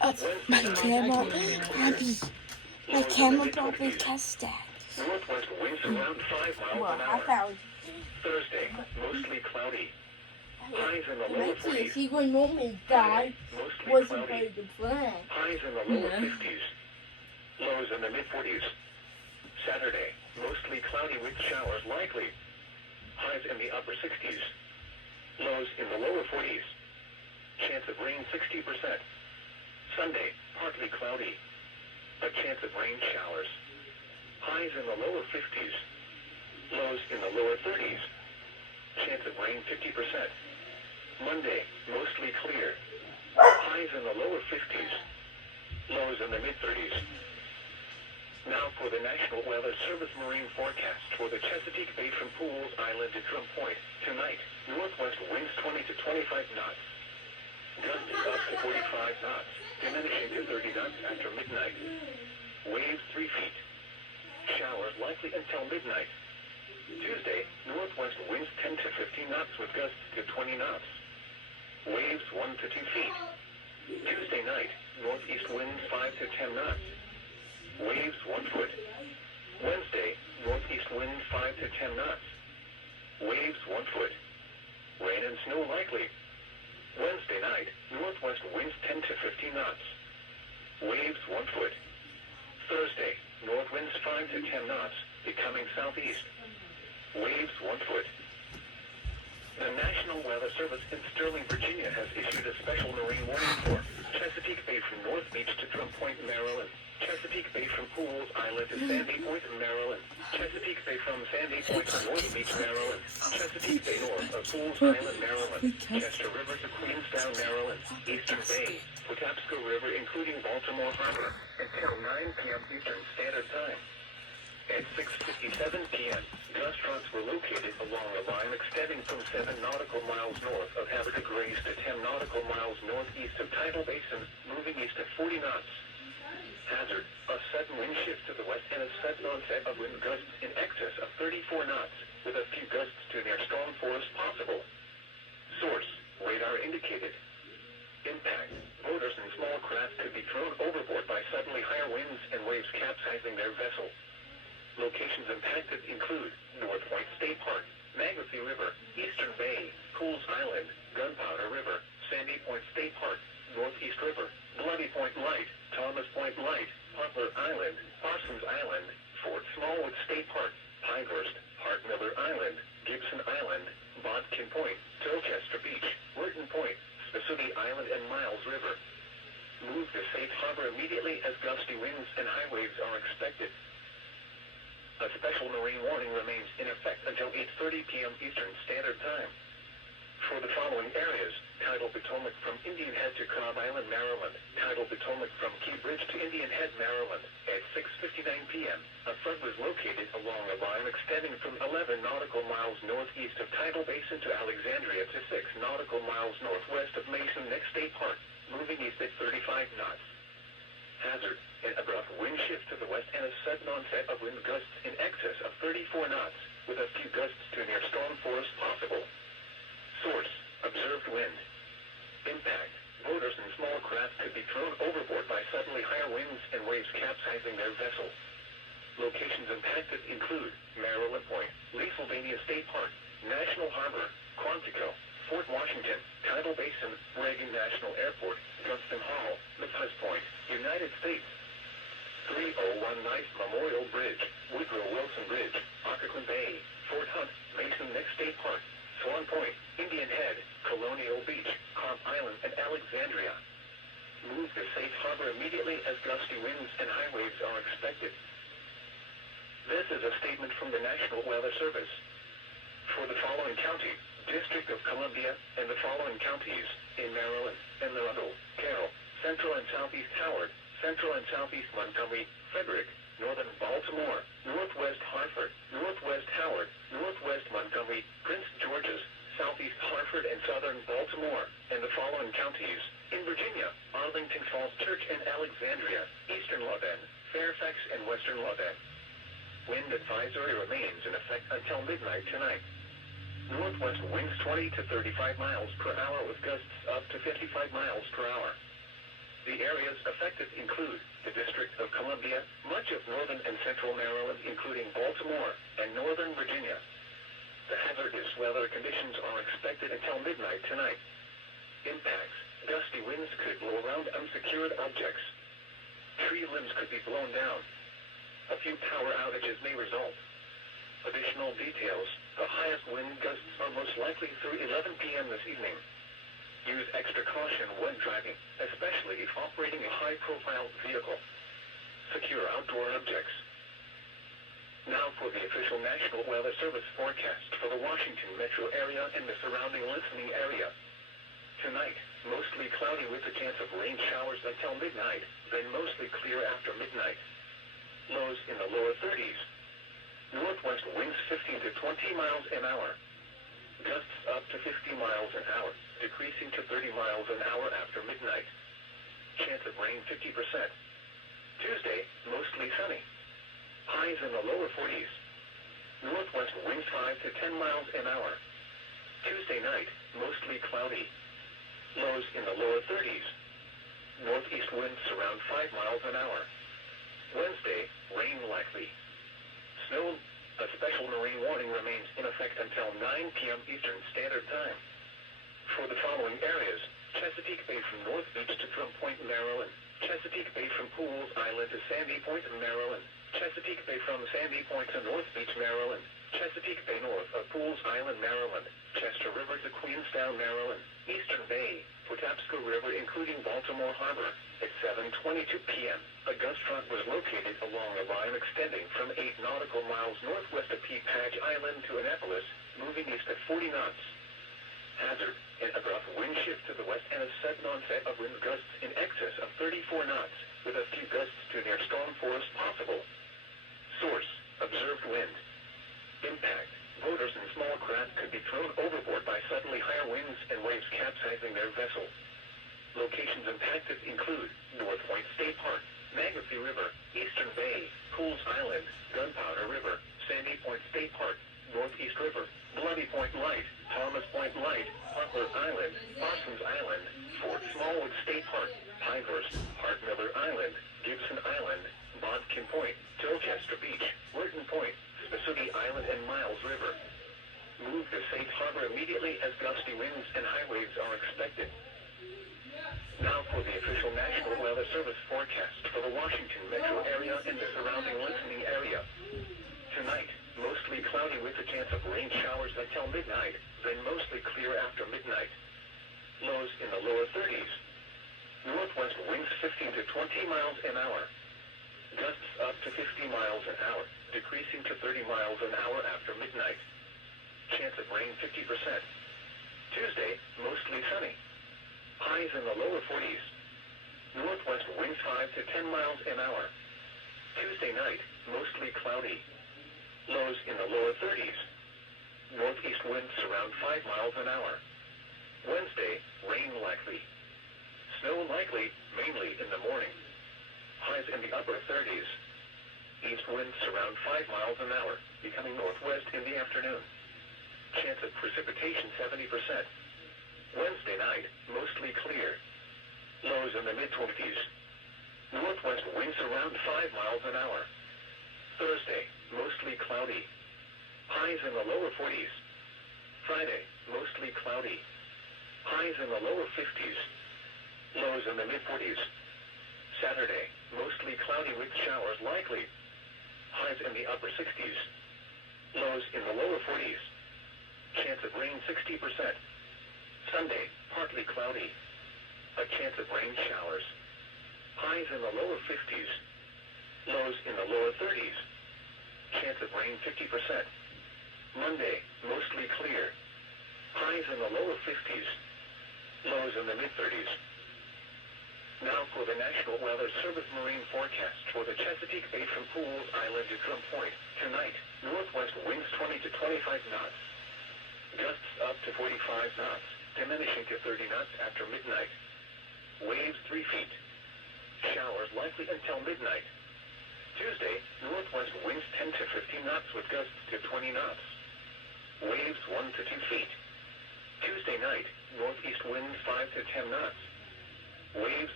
My camera, Abby, my camera probably cussed that. Northwest winds around 5 miles Well, an I hour. found Thursday, mostly cloudy. Highs in the lower Mikey, 40s. Secret Moment died. Mostly Wasn't cloudy. part of the plan. Highs in the lower Yeah. 50s. Lows in the mid-40s. Saturday, mostly cloudy with showers likely. Highs in the upper 60s. Lows in the lower 40s. Chance of rain 60%. Sunday, partly cloudy. A chance of rain showers. Highs in the lower 50s. Lows in the lower 30s. Chance of rain 50%. Monday, mostly clear. Highs in the lower 50s. Lows in the mid-30s. Now for the National Weather Service marine forecast for the Chesapeake Bay from Pools Island to Drum Point. Tonight, northwest winds 20 to 25 knots. Gusts up to 45 knots, diminishing to 30 knots after midnight. Waves 3 feet. Showers likely until midnight. Tuesday, northwest winds 10 to 15 knots with gusts to 20 knots. Waves 1 to 2 feet. Tuesday night, northeast winds 5 to 10 knots. Waves 1 foot. Wednesday, northeast winds 5 to 10 knots. Waves 1 foot. Rain and snow likely. Wednesday night, northwest winds 10 to 15 knots. Waves 1 foot. Thursday, north winds 5 to 10 knots, becoming southeast. Waves 1 foot. The National Weather Service in Sterling, Virginia has issued a special marine warning for Chesapeake Bay from North Beach to Drum Point, Maryland. Chesapeake Bay from Pools Island to Sandy Point, Maryland. Chesapeake Bay from Sandy Point to North Beach, Maryland. Chesapeake Bay north of Pools Island, Maryland. Chester River to Queenstown, Maryland. Eastern Bay, Patapsco River, including Baltimore Harbor, until 9 p.m. Eastern Standard Time. At 6:57 p.m., gust fronts were located along a line extending from 7 nautical miles north of Habitat Grace to 10 nautical miles northeast of Tidal Basin, moving east at 40 knots. Hazard, a sudden wind shift to the west and a sudden onset of wind gusts in excess of 34 knots, with a few gusts to near storm force possible. Source, radar indicated. Impact, boaters and small craft could be thrown overboard by suddenly higher winds and waves capsizing their vessel. Locations impacted include North Point State Park, Mangassee River, Eastern Bay, Pools Island, Gunpowder River, Sandy Point State Park, Northeast River, Bloody Point Light, Thomas Point Light, Poplar Island, Parsons Island, Fort Smallwood State Park, Pinehurst, Hart Miller Island, Gibson Island, Bodkin Point, Towchester Beach, Wharton Point, Spassuti Island and Miles River. Move to safe harbor immediately as gusty winds and high waves are expected. A special marine warning remains in effect until 8:30 p.m. Eastern Standard Time. For the following areas, Tidal Potomac from Indian Head to Cobb Island, Maryland. Tidal Potomac from Key Bridge to Indian Head, Maryland. At 6:59 p.m., a flood was located along a line extending from 11 nautical miles northeast of Tidal Basin to Alexandria to 6 nautical miles northwest of Mason Neck State Park, moving east at 35 knots. Hazard, an abrupt wind shift to the west and a sudden onset of wind gusts in excess of 34 knots, with a few gusts to near storm force possible. Source, observed wind. Impact, boaters and small craft could be thrown overboard by suddenly higher winds and waves capsizing their vessel. Locations impacted include Maryland Point, Leesylvania State Park, National Harbor, Quantico, Fort Washington, Tidal Basin, Reagan National Airport, Gunston Hall, Lefus Point, United States. 301 Knife Memorial Bridge, Woodrow Wilson Bridge, Occoquan Bay, Fort Hunt, Mason Neck State Park, Swan Point, Indian Head, Colonial Beach, Cobb Island, and Alexandria. Move to safe harbor immediately as gusty winds and high waves are expected. This is a statement from the National Weather Service. For the following county, District of Columbia, and the following counties, in Maryland, Anne Arundel, Carroll, Central and Southeast Howard, Central and Southeast Montgomery, Frederick, Northern Baltimore, Northwest Hartford, Northwest Howard, Northwest Montgomery, Prince George's, Southeast Hartford and Southern Baltimore, and the following counties, in Virginia, Arlington Falls Church and Alexandria, Eastern Lothan, Fairfax and Western Lothan. Wind advisory remains in effect until midnight tonight. Northwest winds 20 to 35 miles per hour with gusts up to 55 miles per hour. The areas affected include the District of Columbia, much of northern and central Maryland, including Baltimore and northern Virginia. The hazardous weather conditions are expected until midnight tonight. Impacts: gusty winds could blow around unsecured objects. Tree limbs could be blown down. A few power outages may result. Additional details: the highest wind gusts are most likely through 11 p.m. this evening. Use extra caution when driving, especially if operating a high-profile vehicle. Secure outdoor objects. Now for the official National Weather Service forecast for the Washington metro area and the surrounding listening area. Tonight, mostly cloudy with a chance of rain showers until midnight, then mostly clear after midnight. Lows in the lower 30s. Northwest winds 15 to 20 miles an hour. Gusts up to 50 miles an hour, decreasing to 30 miles an hour after midnight. Chance of rain 50%. Tuesday, mostly sunny. Highs in the lower 40s. Northwest winds 5 to 10 miles an hour. Tuesday night, mostly cloudy. Lows in the lower 30s. Northeast winds around 5 miles an hour. Wednesday, rain likely. Snow. A special marine warning remains in effect until 9 p.m. Eastern Standard Time. For the following areas: Chesapeake Bay from North Beach to Drum Point, Maryland. Chesapeake Bay from Pools Island to Sandy Point, Maryland. Chesapeake Bay from Sandy Point to North Beach, Maryland. Chesapeake Bay north of Pools Island, Maryland. Chester River to Queenstown, Maryland. Eastern Bay, Patapsco River including Baltimore Harbor. At 7:22 p.m., a gust front was located along a line extending from 8 nautical miles northwest of Peapage Island to Annapolis, moving east at 40 knots. Hazard: an abrupt wind shift to the west and a sudden onset of wind gusts in excess of 34 knots, with a few gusts to near storm force possible. Source: observed wind. Impact: boaters and small craft could be thrown overboard by suddenly higher winds and waves capsizing their vessel. Locations impacted include North Point State Park, Manistee River, Eastern Bay, Pools Island, Gunpowder River, Sandy Point State Park, Northeast River, Bloody Point Light, Thomas Point Light, Butler Island, Parsons Island, Fort Smallwood State Park, Pinehurst, Hart Miller Island, Gibson Island, Bodkin Point, Tilchester Beach, Wharton Point, Spassuki Island, and Miles River. Move to safe harbor immediately as gusty winds and high waves are expected. Now for the official National Weather Service forecast for the Washington metro area and the surrounding listening area. Tonight, mostly cloudy with a chance of rain showers until midnight, then mostly clear after midnight. Lows in the lower 30s. Northwest winds 15 to 20 miles an hour. Gusts up to 50 miles an hour, decreasing to 30 miles an hour after midnight. Chance of rain 50%. Tuesday, mostly sunny. Highs in the lower 40s. Northwest winds 5 to 10 miles an hour. Tuesday night, mostly cloudy. Lows in the lower 30s. Northeast winds around 5 miles an hour. Wednesday, rain likely. Snow likely, mainly in the morning. Highs in the upper 30s. East winds around 5 miles an hour, becoming northwest in the afternoon. Chance of precipitation 70%. Wednesday night, mostly clear. Lows in the mid-20s. Northwest winds around 5 miles an hour. Thursday, mostly cloudy. Highs in the lower 40s. Friday, mostly cloudy. Highs in the lower 50s. Lows in the mid-40s. Saturday, mostly cloudy with showers likely. Highs in the upper 60s. Lows in the lower 40s. Chance of rain 60%. Sunday, partly cloudy. A chance of rain showers. Highs in the lower 50s. Lows in the lower 30s. Chance of rain 50%. Monday, mostly clear. Highs in the lower 50s. Lows in the mid-30s. Now for the National Weather Service marine forecast for the Chesapeake Bay from Pools Island to Drum Point. Tonight, northwest winds 20 to 25 knots. Gusts up to 45 knots, diminishing to 30 knots after midnight. Waves 3 feet. Showers likely until midnight. Tuesday, northwest winds 10 to 15 knots with gusts to 20 knots. Waves 1 to 2 feet. Tuesday night, northeast winds 5 to 10 knots. Waves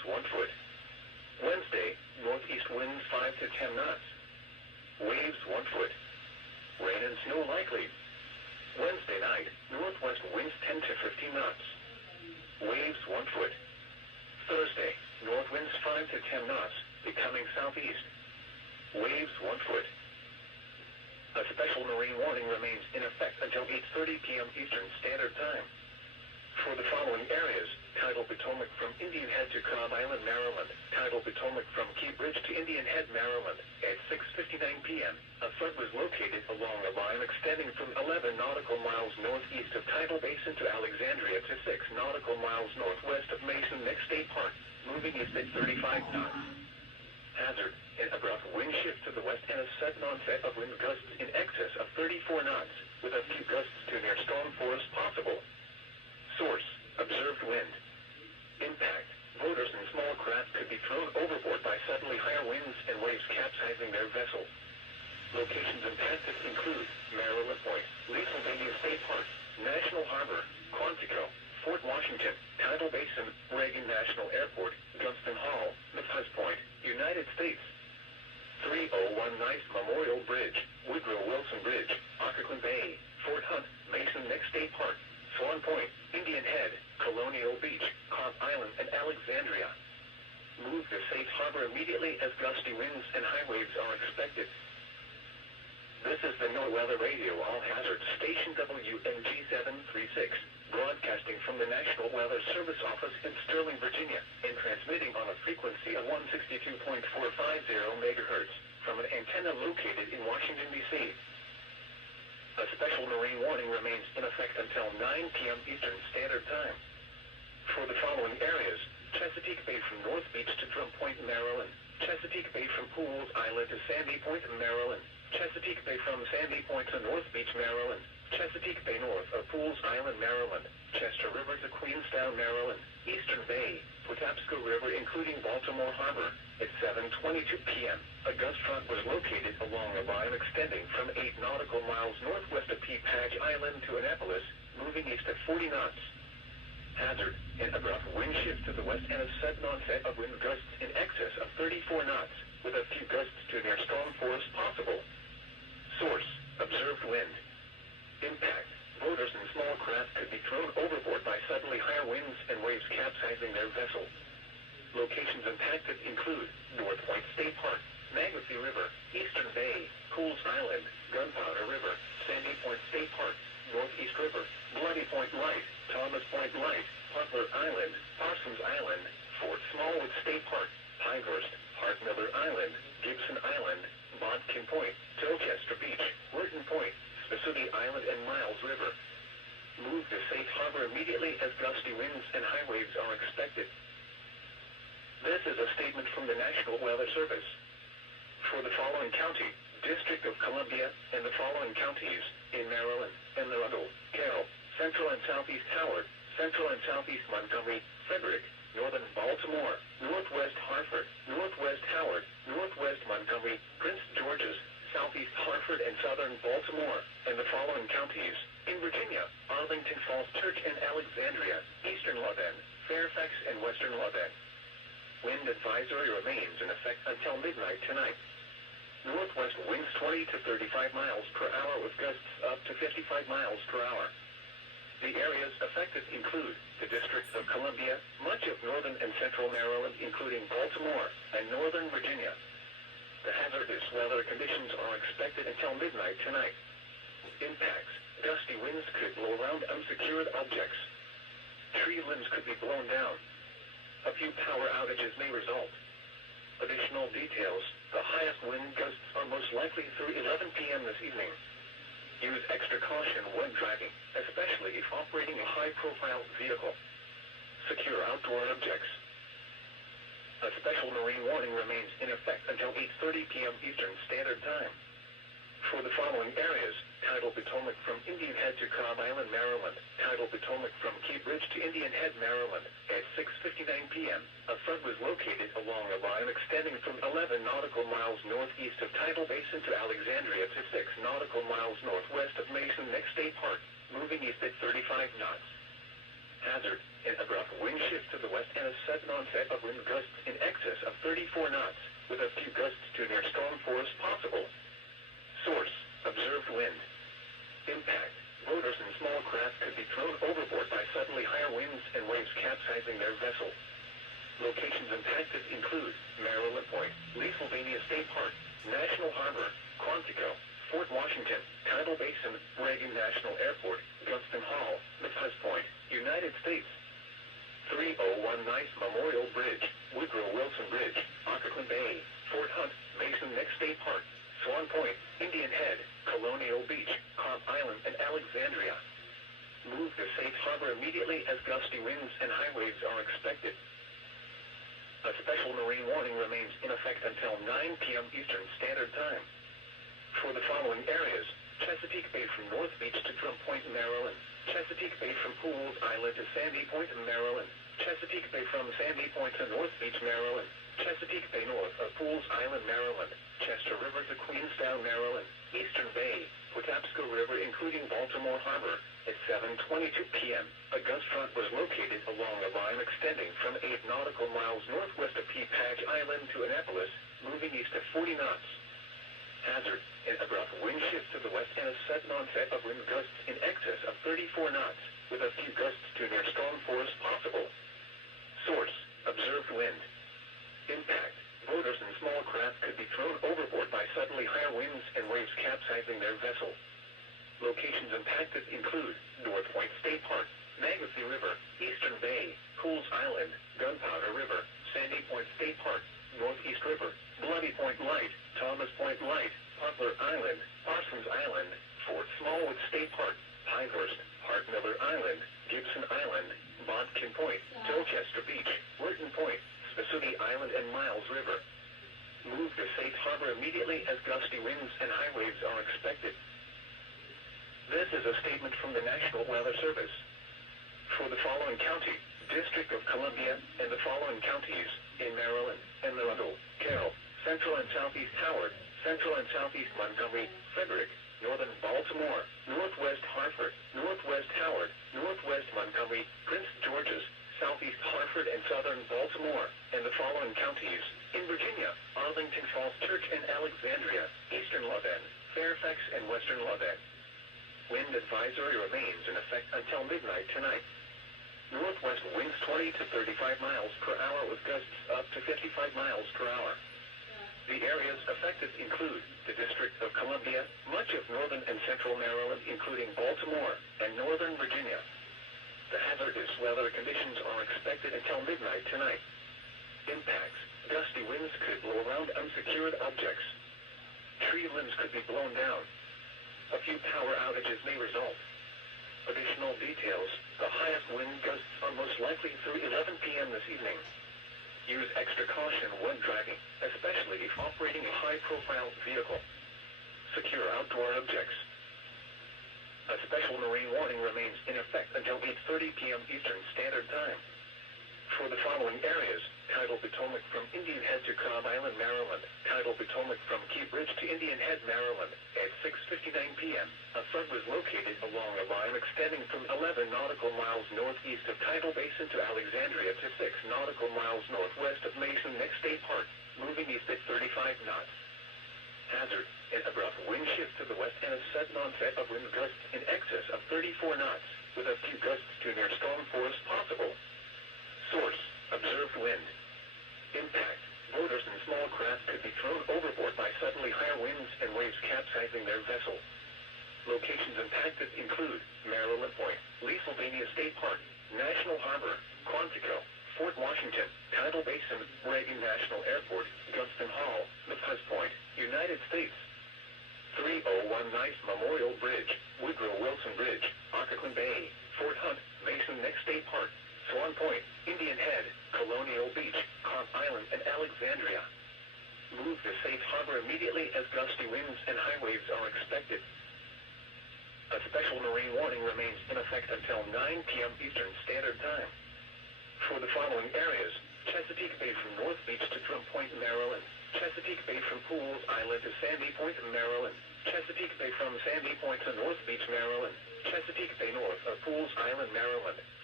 1 foot. Wednesday, northeast winds 5 to 10 knots. Waves 1 foot. Rain and snow likely. Wednesday night, northwest winds 10 to 15 knots. Waves 1 foot. Thursday, north winds 5 to 10 knots, becoming southeast. Waves 1 foot. A special marine warning remains in effect until 8:30 p.m. Eastern Standard Time. For the following areas, tidal Potomac from Indian Head to Cobb Island, Maryland. Tidal Potomac from Key Bridge to Indian Head, Maryland. At 6:59 p.m., a flood was located along a line extending from 11 nautical miles northeast of Tidal Basin to Alexandria to 6 nautical miles northwest of Mason-Nick State Park, moving east at 35 knots. Hazard: an abrupt wind shift to the west and a sudden onset of wind gusts in excess of 34 knots, with a few gusts to near storm force possible. Source: observed wind. Impact: boaters and small craft could be thrown overboard by suddenly higher winds and waves capsizing their vessel. Locations and paths include Maryland Point, Pennsylvania State Park, National Harbor, Quantico, Fort Washington, Tidal Basin, Reagan National Airport, Gunston Hall, Memphis Point, United States. 301 Nice Memorial Bridge, Woodrow Wilson Bridge, Occoquan Bay, Fort Hunt, Mason-Nick State Park, Swan Point, Indian Head, Colonial Beach, Cobb Island, and Alexandria. Move to safe harbor immediately as gusty winds and high waves are expected. This is the NOAA Weather Radio All Hazards Station WNG 736, broadcasting from the National Weather Service Office in Sterling, Virginia, and transmitting on a frequency of 162.450 megahertz from an antenna located in Washington, D.C. A special marine warning remains in effect until 9 p.m. Eastern Standard Time. For the following areas: Chesapeake Bay from North Beach to Drum Point, Maryland. Chesapeake Bay from Pools Island to Sandy Point, Maryland. Chesapeake Bay from Sandy Point to North Beach, Maryland. Chesapeake Bay north of Pools Island, Maryland. Chester River to Queenstown, Maryland. Eastern Bay, Patapsco River including Baltimore Harbor. At 7:22 p.m., a gust front was located along a line extending from 8 nautical miles northwest of Peapage Island to Annapolis, moving east at 40 knots. Hazard: an abrupt wind shift to the west and a sudden onset of wind gusts in excess of 34 knots, with a few gusts to near storm force possible. Source: observed wind. Impact: boaters and small craft could be thrown overboard by suddenly higher winds and waves capsizing their vessel. Locations impacted include North Point State Park, Manistee River, Eastern Bay, Pools Island, Gunpowder River, Sandy Point State Park, Northeast River, Bloody Point Light, Thomas Point Light, Butler Island, Parsons Island, Fort Smallwood State Park, Pinehurst, Hart Miller Island, Gibson Island, Bodkin Point, Towchester Beach, Wharton Point, Spassuki Island, and Miles River. Move to safe harbor immediately as gusty winds and high waves are expected. This is a statement from the National Weather Service. For the following county, District of Columbia, and the following counties, in Maryland, Anne Arundel, Carroll, Central and Southeast Howard, Central and Southeast Montgomery, Frederick, Northern Baltimore, Northwest Hartford, Northwest Howard, Northwest Montgomery, Prince George's, Southeast Hartford and Southern Baltimore, and the following counties, in Virginia, Arlington Falls Church and Alexandria, Eastern Lothan, Fairfax and Western Lothan. Wind advisory remains in effect until midnight tonight. Northwest winds 20 to 35 miles per hour with gusts up to 55 miles per hour. The areas affected include the District of Columbia, much of northern and central Maryland including Baltimore, and northern Virginia. The hazardous weather conditions are expected until midnight tonight. Impacts: gusty winds could blow around unsecured objects. Tree limbs could be blown down. A few power outages may result. Additional details: the highest wind gusts are most likely through 11 p.m. this evening. Use extra caution when driving, especially if operating a high-profile vehicle. Secure outdoor objects. A special marine warning remains in effect until 8:30 p.m. Eastern Standard Time. For the following areas: tidal Potomac from Indian Head to Cobb Island, Maryland. Tidal Potomac from Key Bridge to Indian Head, Maryland. At 6:59 p.m., a flood was located along a line extending from 11 nautical miles northeast of Tidal Basin to Alexandria to 6 nautical miles northwest of Mason-Nick State Park, moving east at 35 knots. Hazard, an abrupt wind shift to the west and a sudden onset of wind gusts in excess of 34 knots, with a few gusts to near storm force possible. Source, observed wind. Impact, boaters and small craft could be thrown overboard by suddenly higher winds and waves capsizing their vessel. Locations impacted include Maryland Point, Pennsylvania State Park, National Harbor, Quantico, Fort Washington, Tidal Basin, Reagan National Airport, Gunston Hall, Memphis Point, United States. 301 Nice Memorial Bridge, Woodrow Wilson Bridge, Occoquan Bay, Fort Hunt, Mason Neck State Park, Swan Point, Indian Head, Colonial Beach, Cobb Island, and Alexandria. Move to safe harbor immediately as gusty winds and high waves are expected. A special marine warning remains in effect until 9 p.m. Eastern Standard Time. For the following areas: Chesapeake Bay from North Beach to Drum Point, Maryland. Chesapeake Bay from Pools Island to Sandy Point, Maryland. Chesapeake Bay from Sandy Point to North Beach, Maryland. Chesapeake Bay north of Pools Island, Maryland. Chester River to Queenstown, Maryland. Eastern Bay, Patapsco River including Baltimore Harbor. At 7:22 p.m., a gust front was located along a line extending from 8 nautical miles northwest of Pea Patch Island to Annapolis, moving east at 40 knots. Hazard, an abrupt wind shift to the west and a sudden onset of wind gusts in excess of 34 knots, with a few gusts to near storm force possible. Source, observed wind. Impact, boaters and small craft could be thrown overboard by suddenly higher winds and waves capsizing their vessel. Locations impacted include North Point State Park, Magothy River, Eastern Bay, Pools Island, Gunpowder River, Sandy Point State Park, Northeast River, Bloody Point Light, Thomas Point Light, Poplar Island, Parsons Island, Fort Smallwood State Park, Pinehurst, Hart Miller Island, Gibson Island, Bodkin Point, Dorchester Beach, Wharton Point, Spassuti Island, and Miles River. Move to safe harbor immediately as gusty winds and high waves are expected. This is a statement from the National Weather Service. For the following county, District of Columbia, and the following counties, in Maryland, Anne Arundel, Carroll, Central and Southeast Howard, Central and Southeast Montgomery, Frederick, Northern Baltimore, Northwest Hartford, Northwest Howard, Northwest Montgomery, Prince George's, Southeast Hartford, and Southern Baltimore, and the following counties, in Virginia, Arlington Falls Church and Alexandria, Eastern Lothian, Fairfax, and Western Lothian. Wind advisory remains in effect until midnight tonight. Northwest winds 20 to 35 miles per hour with gusts up to 55 miles per hour. The areas affected include the District of Columbia, much of northern and central Maryland including Baltimore, and northern Virginia. The hazardous weather conditions are expected until midnight tonight. Impacts: gusty winds could blow around unsecured objects. Tree limbs could be blown down. A few power outages may result. Additional details: the highest wind gusts are most likely through 11 p.m. this evening. Use extra caution when driving, especially if operating a high-profile vehicle. Secure outdoor objects. A special marine warning remains in effect until 8:30 p.m. Eastern Standard Time. For the following areas: Tidal Potomac from Indian Head to Cobb Island, Maryland. Tidal Potomac from Key Bridge to Indian Head, Maryland. At 6:59 p.m., a front was located along a line extending from 11 nautical miles northeast of Tidal Basin to Alexandria to 6 nautical miles northwest of Mason Neck State Park, moving east at 35 knots. Hazard: an abrupt wind shift to the west and a sudden onset of wind gusts in excess of 34 knots, with a few gusts to near storm force possible. Source: observed wind. Impact: boaters and small craft could be thrown overboard by suddenly higher winds and waves capsizing their vessel. Locations impacted include Maryland Point, Pennsylvania State Park, National Harbor, Quantico, Fort Washington, Tidal Basin, Reagan National Airport, Gunston Hall, Memphis Point, United States. 301 Nice Memorial Bridge, Woodrow Wilson Bridge, Occoquan Bay, Fort Hunt, Mason Neck State Park, Swan Point, Indian Head, Colonial Beach, Cobb Island, and Alexandria. Move to safe harbor immediately as gusty winds and high waves are expected. A special marine warning remains in effect until 9 p.m. Eastern Standard Time. For the following areas: Chesapeake Bay from North Beach to Drum Point, Maryland. Chesapeake Bay from Pools Island to Sandy Point, Maryland. Chesapeake Bay from Sandy Point to North Beach, Maryland. Chesapeake Bay north of Pools Island, Maryland.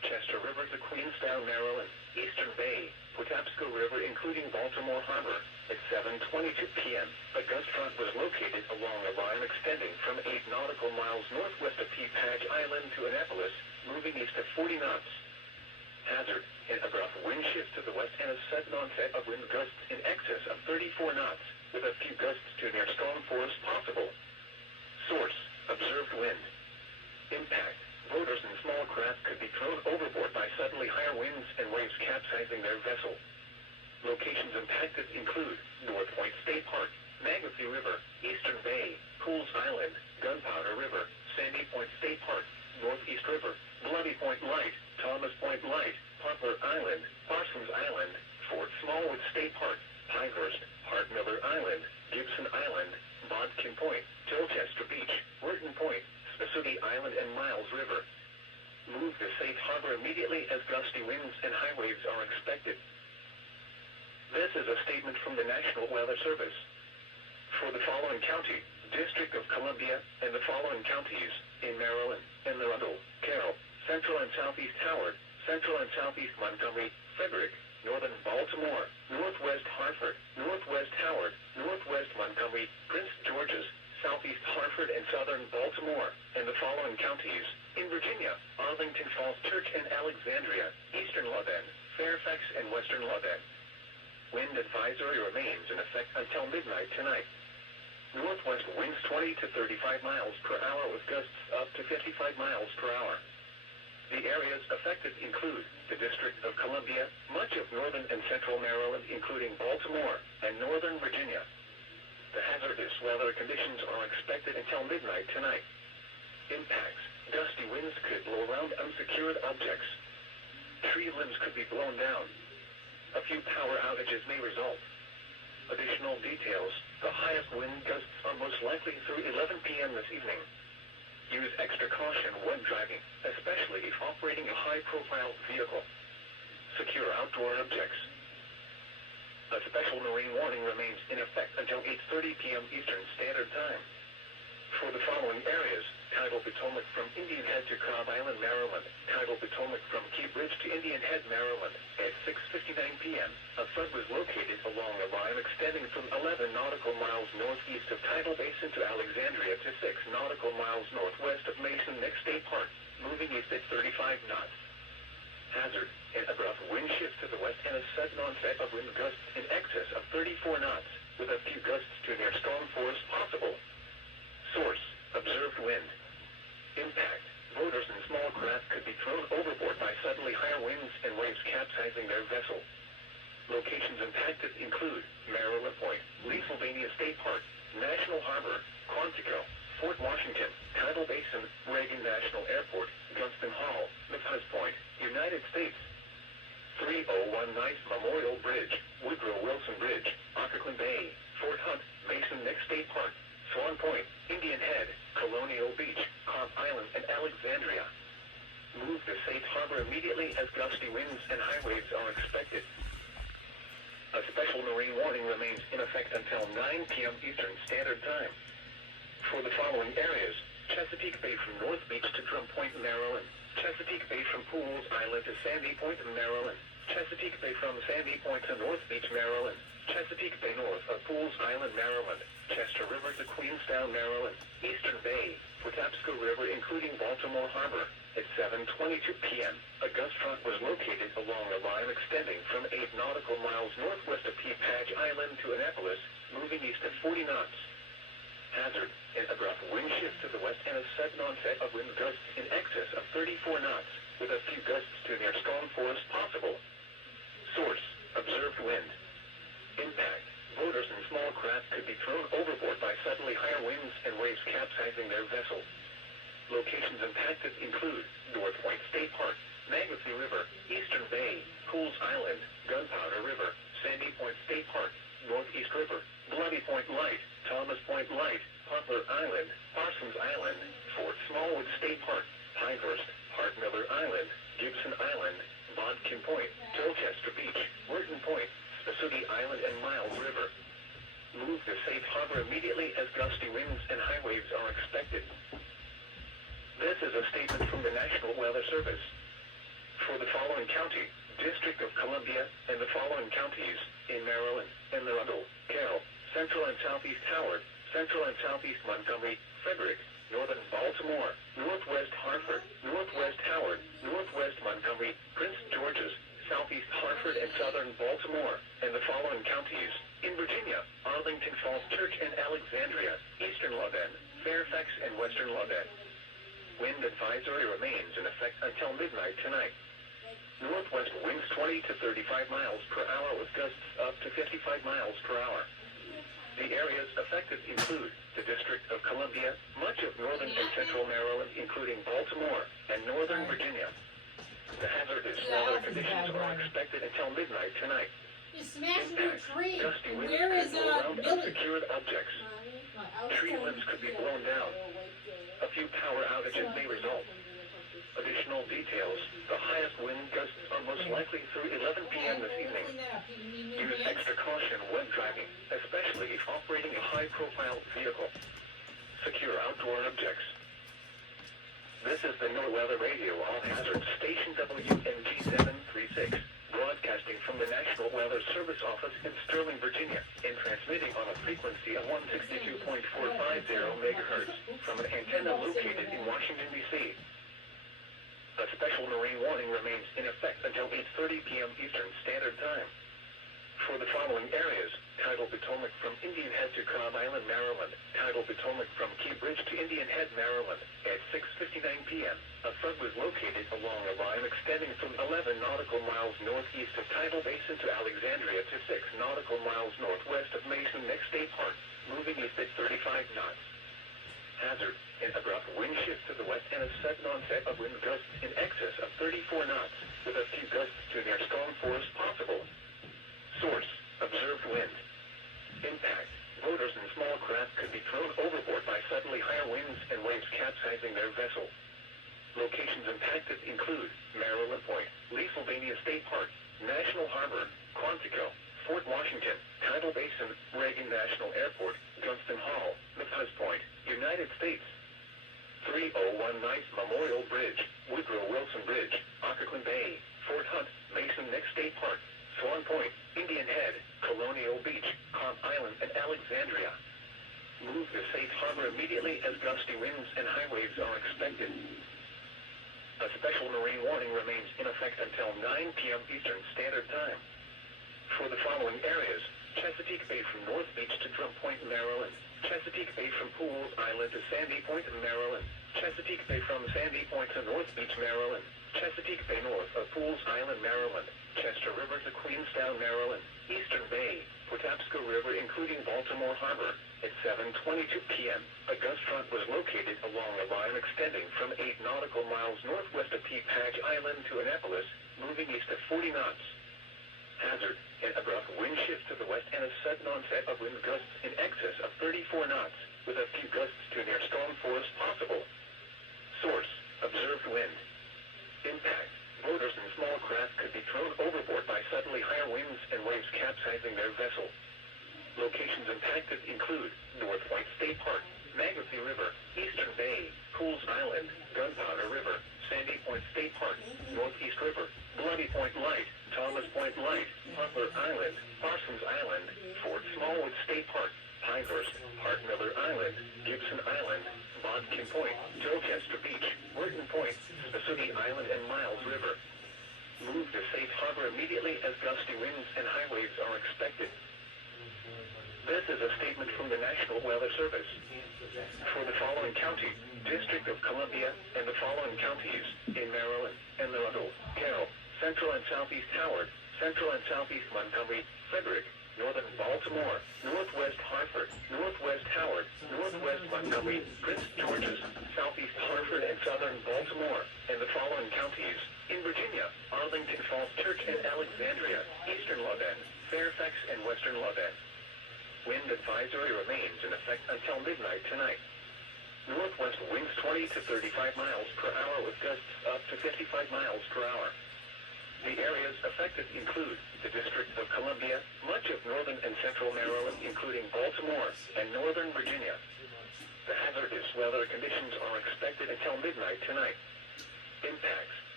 Chester River to Queenstown, Maryland. Eastern Bay, Patapsco River including Baltimore Harbor. At 7:22 p.m., a gust front was located along a line extending from 8 nautical miles northwest of Peapage Island to Annapolis, moving east at 40 knots. Hazard, an abrupt wind shift to the west and a sudden onset of wind gusts in excess of 34 knots, with a few gusts to near storm force possible. Source, observed wind. Impact, boaters and small craft could be thrown overboard by suddenly higher winds and waves capsizing their vessel. Locations impacted include North Point State Park, Manistee River, Eastern Bay, Pools Island, Gunpowder River, Sandy Point State Park, Northeast River, Bloody Point Light, Thomas Point Light, Poplar Island, Parsons Island, Fort Smallwood State Park, Pinehurst, Hart Miller Island, Gibson Island, Bodkin Point, Tilchester Beach, Wharton Point, Spassuki Island and Miles River. Move to safe harbor immediately as gusty winds and high waves are expected. This is a statement from the National Weather Service. For the following county, District of Columbia, and the following counties, in Maryland, Anne Arundel, Carroll, Central and Southeast Howard, Central and Southeast Montgomery, Frederick, Northern Baltimore, Northwest Hartford, Northwest Howard, Northwest Montgomery, Prince George's, Southeast Hartford and Southern Baltimore, and the following counties, in Virginia, Arlington Falls Church and Alexandria, Eastern Lothian, Fairfax and Western Lothian. Wind advisory remains in effect until midnight tonight. Northwest winds 20 to 35 miles per hour with gusts up to 55 miles per hour. The areas affected include the District of Columbia, much of northern and central Maryland including Baltimore, and northern Virginia. The hazardous weather conditions are expected until midnight tonight. Impacts. Gusty winds could blow around unsecured objects. Tree limbs could be blown down. A few power outages may result. Additional details. The highest wind gusts are most likely through 11 p.m. this evening. Use extra caution when driving, especially if operating a high-profile vehicle. Secure outdoor objects. A special marine warning remains in effect until 8:30 p.m. Eastern Standard Time. For the following areas, Tidal Potomac from Indian Head to Cobb Island, Maryland. Tidal Potomac from Key Bridge to Indian Head, Maryland. At 6:59 p.m., a flood was located along a line extending from 11 nautical miles northeast of Tidal Basin to Alexandria to 6 nautical miles northwest of Mason Neck State Park, moving east at 35 knots. Hazard, an abrupt wind shift to the west and a sudden onset of wind gusts in excess of 34 knots, with a few gusts to near storm force possible. Source, observed wind. Impact, boaters and small craft could be thrown overboard by suddenly higher winds and waves capsizing their vessel. Locations impacted include Maryland Point, Pennsylvania State Park, National Harbor, Quantico, Fort Washington, Tidal Basin, Reagan National Airport, Gunston Hall, Memphis Point, United States. 3019 Memorial Bridge, Woodrow Wilson Bridge, Occoquan Bay, Fort Hunt, Mason Neck State Park, Swan Point, Indian Head, Colonial Beach, Cobb Island, and Alexandria. Move to safe harbor immediately as gusty winds and high waves are expected. A special marine warning remains in effect until 9 p.m. Eastern Standard Time. For the following areas, Chesapeake Bay from North Beach to Drum Point, Maryland. Chesapeake Bay from Pools Island to Sandy Point, Maryland. Chesapeake Bay from Sandy Point to North Beach, Maryland. Chesapeake Bay north of Pools Island, Maryland. Chester River to Queenstown, Maryland. Eastern Bay, Patapsco River including Baltimore Harbor. At 7:22 p.m., a gust front was located along a line extending from 8 nautical miles northwest of Peapage Island to Annapolis, moving east at 40 knots. Hazard, an abrupt wind shift to the west and a sudden onset of wind gusts in excess of 34 knots, with a few gusts to near storm force possible. Source, observed wind. Impact, boaters and small craft could be thrown overboard by suddenly higher winds and waves capsizing their vessel. Locations impacted include North Point State Park, Manistee River, Eastern Bay, Pools Island, Gunpowder River, Sandy Point State Park, Northeast River, Bloody Point Light, Thomas Point Light, Poplar Island, Parsons Island, Fort Smallwood State Park, Pinehurst, Hart Miller Island, Gibson Island, Bodkin Point, Tilchester Beach, Wharton Point, Spassuki Island and Miles River. Move to safe harbor immediately as gusty winds and high waves are expected. This is a statement from the National Weather Service. For the following county, District of Columbia, and the following counties in Maryland, Anne Arundel, Carroll, Central and Southeast Howard, Central and Southeast Montgomery, Frederick, Northern Baltimore, Northwest Hartford, Northwest Howard, Northwest Montgomery, Prince George's, Southeast Hartford and Southern Baltimore, and the following counties in Virginia, Arlington Falls Church and Alexandria, Eastern Lothian, Fairfax and Western Lothian. Wind advisory remains in effect until midnight tonight. Northwest winds 20 to 35 miles per hour with gusts up to 55 miles per hour. The areas affected include the District of Columbia, much of northern and central Maryland, including Baltimore and northern Virginia. The hazardous weather conditions are expected until midnight tonight. You smashed into a tree. Gusty winds Where could is blow around Billy? unsecured objects. Tree limbs could be blown down. A few power outages may result. Additional details. The highest wind gusts are most likely through 11 p.m. this evening. Use extra caution when driving, especially if operating a high-profile vehicle. Secure outdoor objects. This is the NOAA Weather Radio All-Hazard Station WNG 736, broadcasting from the National Weather Service Office in Sterling, Virginia, and transmitting on a frequency of 162.450 megahertz from an antenna located in Washington, D.C. A special marine warning remains in effect until 8:30 p.m. Eastern Standard Time. For the following areas, Tidal Potomac from Indian Head to Cobb Island, Maryland. Tidal Potomac from Key Bridge to Indian Head, Maryland. At 6:59 p.m., a front was located along a line extending from 11 nautical miles northeast of Tidal Basin to Alexandria to 6 nautical miles northwest of Mason Neck State Park, moving east at 35 knots. Hazard, an abrupt wind shift to the west and a sudden onset of wind gusts in excess of 34 knots, with a few gusts to near storm force possible. Source, observed wind. Impact, boaters and small craft could be thrown overboard by suddenly higher winds and waves capsizing their vessel. Locations impacted include Maryland Point, Leesylvania State Park, National Harbor, Quantico, Fort Washington, Tidal Basin, Reagan National Airport, Gunston Hall, Nephuz Point, United States. 3019 Memorial Bridge, Woodrow Wilson Bridge, Occoquan Bay, Fort Hunt, Mason Neck State Park, Swan Point, Indian Head, Colonial Beach, Cobb Island, and Alexandria. Move to safe harbor immediately as gusty winds and high waves are expected. A special marine warning remains in effect until 9 p.m. Eastern Standard Time. For the following areas, Chesapeake Bay from North Beach to Drum Point, Maryland. Chesapeake Bay from Pools Island to Sandy Point, Maryland. Chesapeake Bay from Sandy Point to North Beach, Maryland. Chesapeake Bay north of Pools Island, Maryland. Chester River to Queenstown, Maryland. Eastern Bay, Patapsco River including Baltimore Harbor. At 7:22 p.m., a gust front was located along a line extending from 8 nautical miles northwest of Pea Patch Island to Annapolis, moving east at 40 knots. Hazard, an abrupt wind shift to the west and a sudden onset of wind gusts in excess of 34 knots, with a few gusts to near storm force possible. Source, observed wind. Impact, boaters and small craft could be thrown overboard by suddenly higher winds and waves capsizing their vessel. Locations impacted include North Point State Park, Magothy River, Eastern Bay, Pools Island, Gunpowder River, Sandy Point State Park, Northeast River, Bloody Point Light, Thomas Point Light, Butler Island, Parsons Island, Fort Smallwood State Park, Pinehurst, Hart Miller Island, Gibson Island, Bodkin Point, Dorchester Beach, Wharton Point, Spassuki Island, and Miles River. Move to safe harbor immediately as gusty winds and high waves are expected. This is a statement from the National Weather Service. For the following county, District of Columbia, and the following counties in Maryland, Anne Arundel, Carroll, Central and Southeast Howard, Central and Southeast Montgomery, Frederick, Northern Baltimore, Northwest Hartford, Northwest Howard, Northwest Montgomery, Prince George's, Southeast Hartford, and Southern Baltimore, and the following counties in Virginia, Arlington Falls Church and Alexandria, Eastern Lothian, Fairfax, and Western Lothian. Wind advisory remains in effect until midnight tonight. Northwest winds 20 to 35 miles per hour with gusts up to 55 miles per hour. The areas affected include the District of Columbia, much of northern and central Maryland, including Baltimore and northern Virginia. The hazardous weather conditions are expected until midnight tonight. Impacts,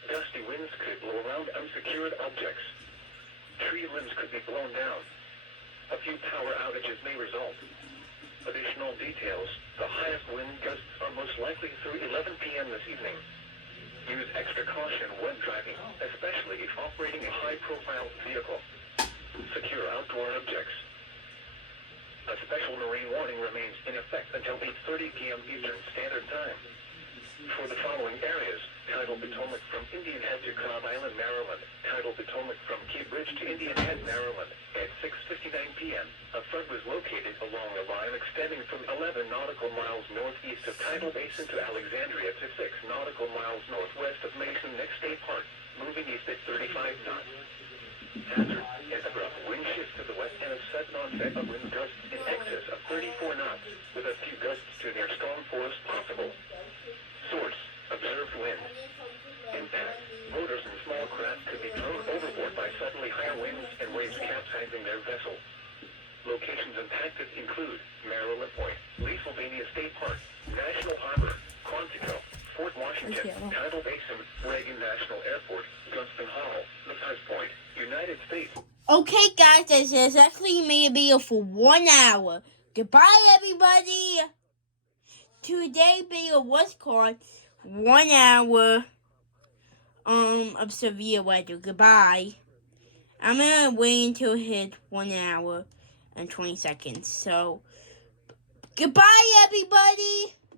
Gusty winds could blow around unsecured objects. Tree limbs could be blown down. A few power outages may result. Additional details. The highest wind gusts are most likely through 11 p.m. this evening. Use extra caution when driving, especially if operating a high-profile vehicle. Secure outdoor objects. A special marine warning remains in effect until 8:30 p.m. Eastern Standard Time. For the following areas, Tidal Potomac from Indian Head to Cobb Island, Maryland. Tidal Potomac from Key Bridge to Indian Head, Maryland. At 6:59 p.m., a front was located along a line extending from 11 nautical miles northeast of Tidal Basin to Alexandria to 6 nautical miles northwest of Mason Neck State Park, moving east at 35 knots. Hazard, an abrupt wind shift to the west and a sudden onset of wind gusts in excess of 34 knots, with a few gusts to near storm force possible. Source, observed wind. Impact, motors and small craft could be thrown overboard by suddenly higher winds and waves capsizing their vessel. Locations impacted include Maryland Point, Leesylvania State Park, National Harbor, Quantico, Fort Washington, Tidal Basin, Reagan National Airport, Gunston Hall, Lacaz Point, United States. Okay, guys, this is actually made a video for 1 hour. Goodbye, everybody. Today's video was called 1 hour of severe weather. Goodbye. I'm gonna wait until it hits 1 hour and 20 seconds. So, goodbye, everybody.